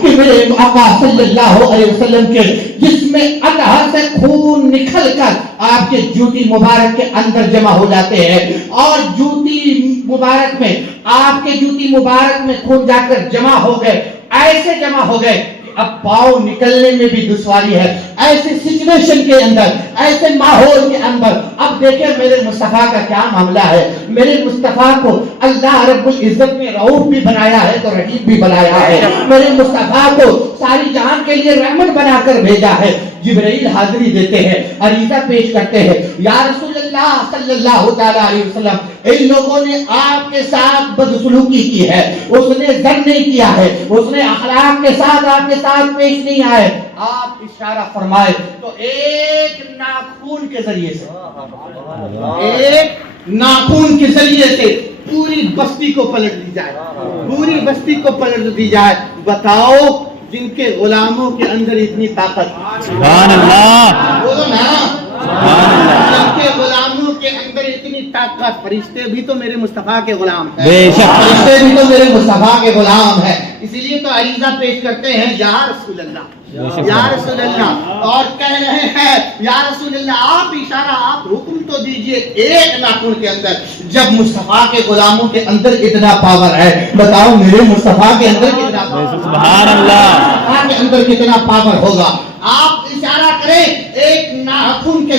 कि मेरे आका सल्लल्लाहु अलैहि वसल्लम के जिसमें अतः से खून निकलकर आपके जूती मुबारक के अंदर जमा हो जाते हैं और जूती मुबारक में आपके जूती मुबारक में खून जाकर जमा हो गए, ऐसे जमा हो गए अब पाँव निकलने में भी दुश्वारी है। ऐसे सिचुएशन के अंदर, ऐसे माहौल के अंदर अब देखें मेरे मुस्तफा का क्या मामला है। मेरे मुस्तफा को अल्लाह रब्बुल इज्जत ने रऊफ भी बनाया है तो रहीम भी बनाया है। मेरे मुस्तफा को सारी जहां के लिए रहमत बनाकर भेजा है। जिब्राइल हाजिरी देते हैं, अरीज़ा पेश करते हैं, या रसूलल्लाह सल्लल्लाहु तआला अलैहि वसल्लम इन लोगों ने आपके साथ बदसलूकी की है, उसने ज़र नहीं किया है, उसने अखलाक के साथ आपके साथ पेश नहीं आए। आप इशारा फरमाए तो एक नाखून के जरिए से पूरी बस्ती को पलट दी जाए, पूरी बस्ती को पलट दी जाए। बताओ जिनके गुलामों के अंदर इतनी ताकत, सुभान अल्लाह, बोलो ना, जिनके गुलामों के अंदर इतनी ताकत। फरिश्ते भी तो मेरे मुस्तफा के गुलाम हैं, फरिश्ते भी तो मेरे मुस्तफा के गुलाम हैं। इसीलिए तो अरीज़ा पेश करते हैं या रसूल अल्लाह, या रसूल अल्लाह, और कह रहे हैं या रसूल अल्लाह आप इशारा, आप हुक्म तो दीजिए एक नाखून के अंदर। जब मुस्तफा के गुलामों के अंदर इतना पावर है, बताओ मेरे मुस्तफा के अंदर कितना पावर, सुभान अल्लाह, के अंदर कितना पावर होगा। आप इशारा करें एक नाखून के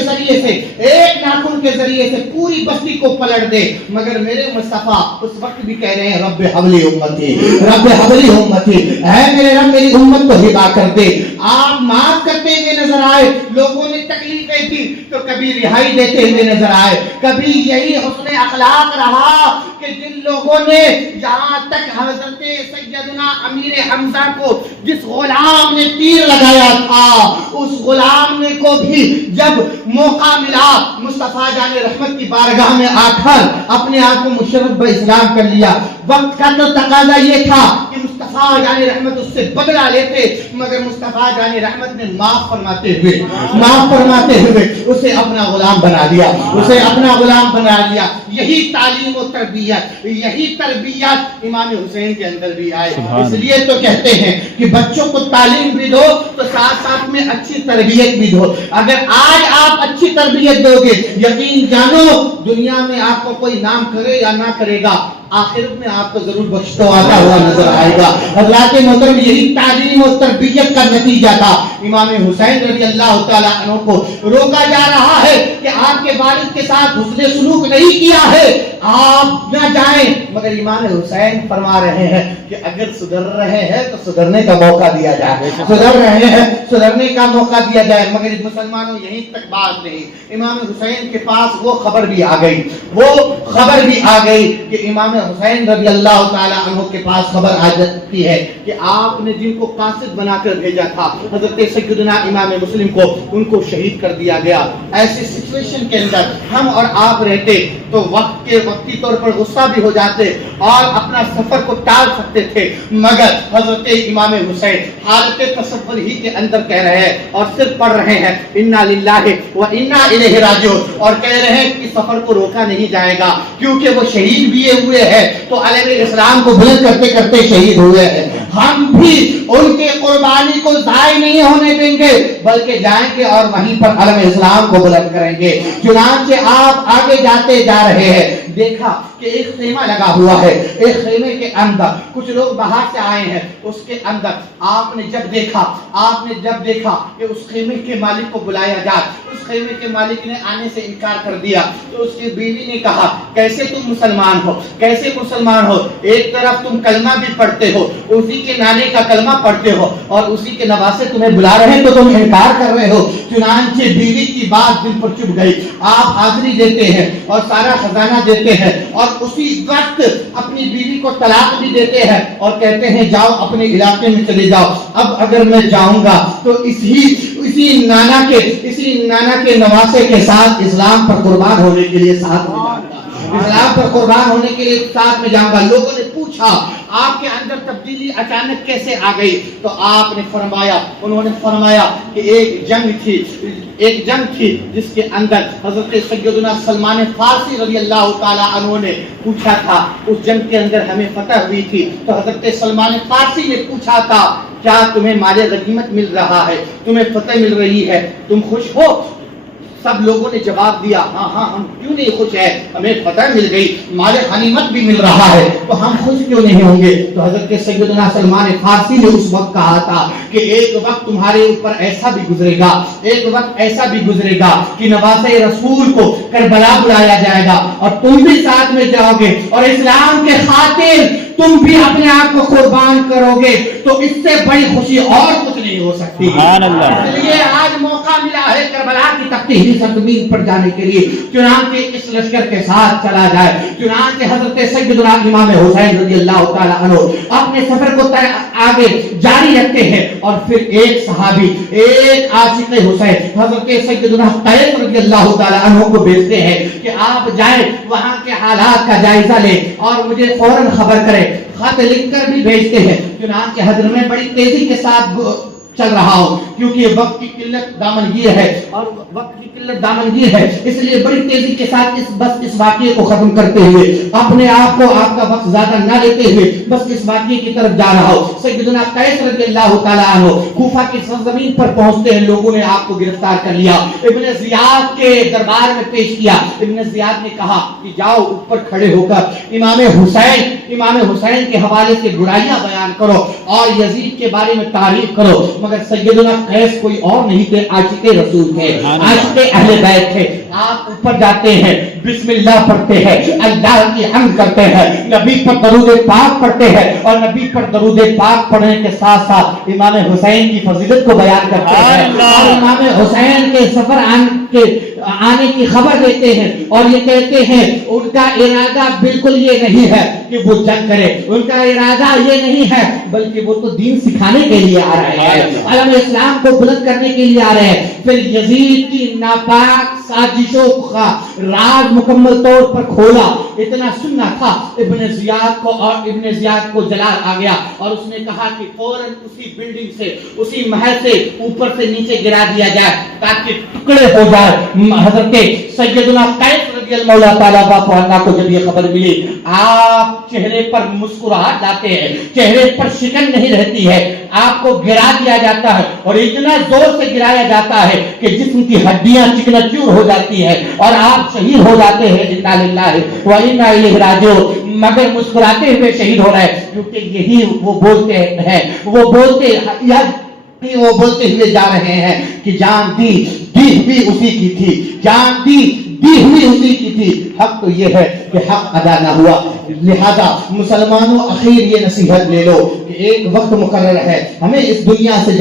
जरिए से पूरी बस्ती को पलट दे। मगर मेरे मुस्तफा उस वक्त भी कह रहे हैं रब्बे हबली उम्मती, रब्बे हबली उम्मती, है मेरे रब मेरी उम्मत को हिदा कर दे। आप माफ करते हुए नजर आए, लोगों ने तकलीफें दी तो कभी रिहाई देते हुए नजर आए। कभी यही हुस्न अखलाक रहा कि जिन लोगों ने जहां तक हजरत सैयदना अमीर हमजा को जिस गुलाम ने तीर लगाया था, उस गुलाम ने को भी जब मौका मिला मुस्तफा जाने रहमत की बारगाह में आकर अपने आप को मुशर्रफ ब इस्लाम कर लिया। वक्त का तो तकाजा ये था कि मुस्तफा जाने रहमत उससे बदला लेते, मगर मुस्तफा जाने रहमत ने माफ फरमाते हुए उसे अपना गुलाम बना दिया, उसे अपना गुलाम बना लिया। यही तालीम और तरबियत, यही तरबियत इमाम हुसैन के अंदर भी आए। इसलिए तो कहते हैं कि बच्चों को तालीम भी दो तो साथ साथ में अच्छी तरबियत भी दो। अगर आज आप अच्छी तरबियत दोगे, यकीन जानो दुनिया में आपको कोई नाम करे या ना करेगा, आखिरत में आपको जरूर बख्शवाता हुआ नजर आएगा। हज़रात मोहतरम, यही तालीम और तरबियत का नतीजा था। इमाम हुसैन रज़ी अल्लाह तआला अन्हु को रोका जा रहा है कि आपके वालिद के साथ हुस्न सुलूक नहीं किया है, आप न जाएं। मगर इमाम हुसैन फरमा रहे हैं कि अगर सुधर रहे हैं तो सुधरने का मौका दिया जाए, सुधर रहे हैं सुधरने का मौका दिया जाए। मगर मुसलमानों यहीं तक बात नहीं, इमाम हुसैन के पास वो खबर भी आ गई कि इमाम हुसैन रज़ी अल्लाह तआला अन्हु के पास खबर आ जाती है कि आपने जिनको कासिद बनाकर भेजा था हजरत सैयदना इमाम मुस्लिम को, उनको शहीद कर दिया गया। ऐसी सिचुएशन के अंदर हम और आप रहते तो वक्ती तौर पर गुस्सा भी हो जाते और अपना सफर को टाल सकते थे। मगर हजरत इमाम हुसैन हालत तसव्वुर ही के अंदर कह रहे हैं और सिर्फ पढ़ रहे हैं इन्ना लिल्लाहि व इन्ना इलैहि राजिऊन, और कह रहे हैं कि सफर को रोका नहीं जाएगा क्योंकि वो शहीद भी हुए हैं तो अलम इस्लाम को बुलंद करते करते शहीद हुए हैं। ہم بھی ان کے قربانی کو ضائع نہیں ہونے دیں گے بلکہ جائیں گے اور وہیں پر علم اسلام کو بلند کریں گے. چنانچہ آپ آگے جاتے جا رہے ہیں, دیکھا کہ ایک خیمہ لگا ہوا ہے, ایک خیمے کے اندر کچھ لوگ باہر سے آئے ہیں. اس کے اندر آپ نے جب دیکھا کہ اس خیمے کے مالک کو بلایا جائے, اس خیمے کے مالک نے آنے سے انکار کر دیا. تو اس کی بیوی نے کہا کیسے تم مسلمان ہو, ایک طرف تم کلمہ بھی پڑھتے ہو, اسی کے نانے کا کلمہ پڑھتے ہو, اور اسی کے نواسے تمہیں بلا رہے ہیں تو تم انکار کر رہے ہو. چنانچہ بیوی کی بات دل پر چبھ گئی. آپ حاضری دیتے ہیں اور سارا خزانہ دیتے ہیں اور اسی وقت اپنی بیوی کو طلاق بھی دیتے ہیں اور کہتے ہیں جاؤ اپنے علاقے میں چلے جاؤ. اب اگر میں جاؤں گا تو اسی نانا کے نواسے کے ساتھ اسلام پر قربان ہونے کے لیے ساتھ میں جاؤں گا. لوگوں نے پوچھا آپ کے اندر تبدیلی اچانک کیسے آ گئی؟ تو آپ نے فرمایا کہ ایک جنگ تھی جس کے اندر حضرت سیدنا سلمان فارسی رضی اللہ تعالی عنہ نے پوچھا تھا. اس جنگ کے اندر ہمیں فتح ہوئی تھی تو حضرت سلمان فارسی نے پوچھا تھا کیا تمہیں مال غنیمت مل رہا ہے, تمہیں فتح مل رہی ہے, تم خوش ہو؟ سب لوگوں نے جواب دیا ہاں ہم کیوں نہیں خوش ہیں, ہمیں فتح مل گئی, مال غنیمت بھی مل رہا ہے, تو ہم خوش کیوں نہیں ہوں گے؟ تو حضرت سیدنا سلمان فارسی نے اس وقت کہا تھا کہ ایک وقت تمہارے اوپر ایسا بھی گزرے گا کہ نواسے رسول کو کربلا بلایا جائے گا اور تم بھی ساتھ میں جاؤ گے اور اسلام کے خاطر تم بھی اپنے آپ کو قربان کرو گے, تو اس سے بڑی خوشی اور کچھ نہیں ہو سکتی. اس لیے آج موقع ملا ہے کربلا کی تپتی سرزمین پر جانے کے لیے, چنانچہ اس لشکر کے ساتھ چلا جائے. چنانچہ حضرت سیدنا امام حسین رضی اللہ تعالی عنہ اپنے سفر کو آگے جاری رکھتے ہیں اور پھر ایک صحابی, ایک عاشق حسین حضرت سیدنا قیس رضی اللہ تعالی عنہ کو بھیجتے ہیں کہ آپ جائیں وہاں کے حالات کا جائزہ لیں اور مجھے فوراً خبر کریں. خط لکھ کر بھی بھیجتے ہیں. چنانچہ حضرت میں بڑی تیزی کے ساتھ چل رہا ہوں کیونکہ وقت کی قلت دامنگیر ہے, اس لیے بڑی تیزی کے ساتھ اس واقعے کو ختم کرتے ہوئے اپنے آپ کو آپ کا وقت زیادہ نہ لیتے ہوئے بس اس واقعے کی طرف جا رہا ہوں. سیدنا قیس رضی اللہ تعالی عنہ کوفہ کی سرزمین پر پہنچتے ہیں. لوگوں نے آپ کو گرفتار کر لیا, ابن زیاد کے دربار میں پیش کیا. ابن زیاد نے کہا کہ جاؤ اوپر کھڑے ہو کر امام حسین کے حوالے سے برائیاں بیان کرو اور یزید کے بارے میں تعریف کرو. مگر سیدنا قیس کوئی اور نہیں تھے, عاشق رسول تھے, عاشق اہل بیت تھے. آپ اوپر جاتے ہیں, بسم اللہ پڑھتے ہیں, اللہ کی حمد کرتے ہیں, نبی پر درود پاک پڑھتے ہیں اور نبی پر درود پاک پڑھنے کے ساتھ ساتھ امام حسین کی فضیلت کو بیان کرتے ہیں اور امام حسین کے سفر آنے کی خبر دیتے ہیں اور یہ کہتے ہیں ان کا ارادہ بالکل یہ نہیں ہے کہ وہ جنگ کرے, ان کا ارادہ یہ نہیں ہے بلکہ وہ تو دین سکھانے کے لیے آ رہے ہیں, علم اسلام کو بلند کرنے کے لیے آ رہے ہیں. پھر یزید کی ناپاک سازشوں کا راز مکمل طور پر کھولا. اتنا سننا تھا ابن زیاد کو جلال آ گیا اور اس نے کہا کہ فوراً اسی بلڈنگ سے, اسی محل سے اوپر سے نیچے گرا دیا جائے تاکہ ٹکڑے ہو جائے. حضرت سیدنا قیس رضی اللہ تعالیٰ عنہ کو جب یہ خبر ملی, آپ چہرے پر مسکراہٹ لاتے ہیں, چہرے پر شکن نہیں رہتی ہے, آپ کو گرا دیا جاتا ہے اور اتنا زور سے گرایا جاتا ہے کہ جسم کی ہڈیاں چکنا چور ہو جاتی ہے اور آپ شہید ہو جاتے ہیں. انا للہ و انا الیہ راجعون. مگر مسکراتے ہوئے شہید ہو رہے ہیں کیونکہ یہی وہ بولتے ہوئے جا رہے ہیں کہ جان دی ہوئی اسی کی تھی, جان دی ہوئی اسی کی تھی. حق تو یہ ہے کہ حق ادا نہ ہوا. لہذا مسلمانوں اخیر یہ نصیحت لے لو کہ ایک وقت مقرر ہے, ہمیں اس دنیا سے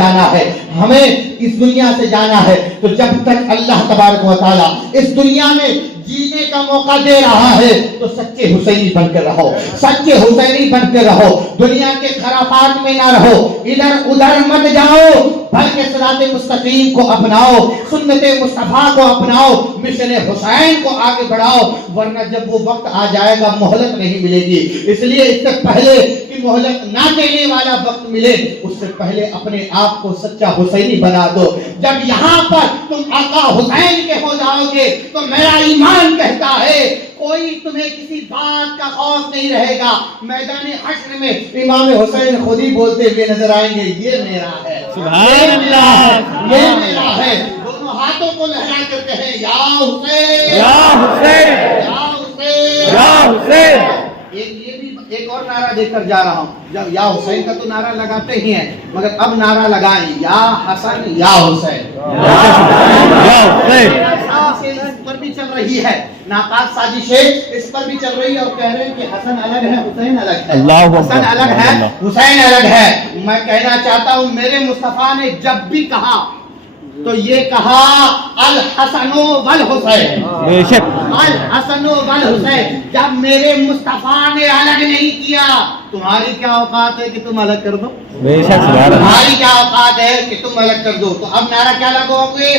جانا ہے, تو جب تک اللہ تبارک و تعالیٰ اس دنیا میں جینے کا موقع دے رہا ہے تو سچے حسینی بن کے رہو, دنیا کے خرافات میں نہ رہو, ادھر ادھر مت جاؤ بلکہ صراط مستقیم کو اپناؤ, سنت مصطفیٰ کو اپناؤ, مشن حسین کو آگے بڑھاؤ ورنہ جب وہ وقت آ جائے گا مہلت نہیں ملے گی. اس لیے اس سے پہلے کہ مہلت نہ دینے والا وقت ملے اس سے پہلے اپنے آپ کو سچا حسینی بنا دو. جب یہاں پر تم آقا حسین کے ہو جاؤ گے تو میرا ایمان کہتا ہے کوئی تمہیں کسی بات کا خوف نہیں رہے گا. میدان حشر میں امام حسین خود ہی بولتے ہوئے نظر آئیں گے یہ میرا ہے, سبحان اللہ, یہ میرا ہے. دونوں ہاتھوں کو لہرا کرتے ہیں یا حسین یا حسین, یا حسین یا حسین. یہ بھی ایک اور نعرہ دے کر جا رہا ہوں. جب یا حسین کا تو نعرہ لگاتے ہی ہیں مگر اب نعرہ لگائیں یا حسن یا حسین. یا حسین, اس پر بھی چل رہی ہے ناقاص سازشیں اس پر بھی چل رہی ہے اور کہہ رہے ہیں کہ حسن الگ ہے حسین الگ ہے. اللہ اکبر, حسن الگ ہے حسین الگ ہے. میں کہنا چاہتا ہوں میرے مصطفیٰ نے جب بھی کہا تو یہ کہا الحسن والحسین, بے شک, الحسن والحسین. جب میرے مصطفیٰ نے الگ نہیں کیا تمہاری کیا اوقات ہے کہ تم الگ کر دو؟ بے شک, سبحان اللہ. تمہاری کیا اوقات ہے کہ تم الگ کر دو؟ تو اب نعرہ کیا لگاؤ گے؟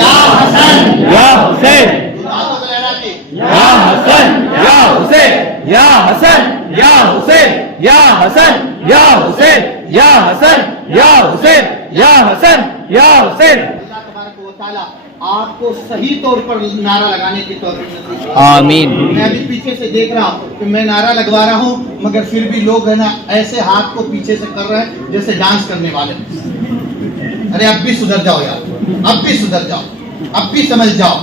یا حسن یا حسین, ہاتھوں کو لہرا کے یا حسن, یا حسین, یا حسن, یا حسین, یا حسن, یا حسین, یا حسن, یا حسین, یا حسن, یا حسین. اللہ تبارک و تعالیٰ آپ کو صحیح طور پر نعرہ لگانے کی توفیق نصیب کرے. آمین. میں ابھی پیچھے سے دیکھ رہا ہوں کہ میں نعرہ لگوا رہا ہوں مگر پھر بھی لوگ ہے نا ایسے ہاتھ کو پیچھے سے کر رہے ہیں جیسے ڈانس کرنے والے. ارے اب بھی سدھر جاؤ یار, اب بھی سدھر جاؤ, اب بھی سمجھ جاؤ,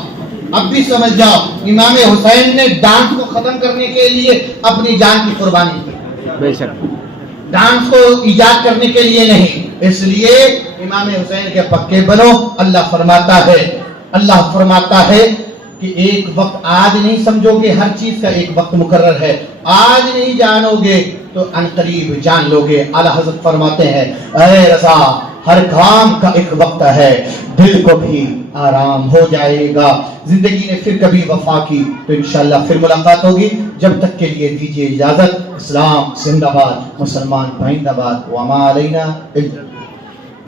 اب بھی سمجھ جاؤ. امام حسین نے ڈانس کو ختم کرنے کے لیے اپنی جان کی قربانی کی, بے شک, ڈانس کو ایجاد کرنے کے لیے نہیں. اس لیے امام حسین کے پکے بنو. اللہ فرماتا ہے کہ ایک وقت آج نہیں سمجھو گے, ہر چیز کا ایک وقت مقرر ہے. آج نہیں جانو گے تو ان قریب جان لو گے. اعلیٰ حضرت فرماتے ہیں اے رضا ہر کام کا ایک وقت ہے, دل کو بھی آرام ہو جائے گا. زندگی نے پھر کبھی وفا کی تو انشاءاللہ پھر ملاقات ہوگی. جب تک کے لیے دیجیے اجازت. اسلام زندہ باد, مسلمان پائندہ باد, وما علینا الا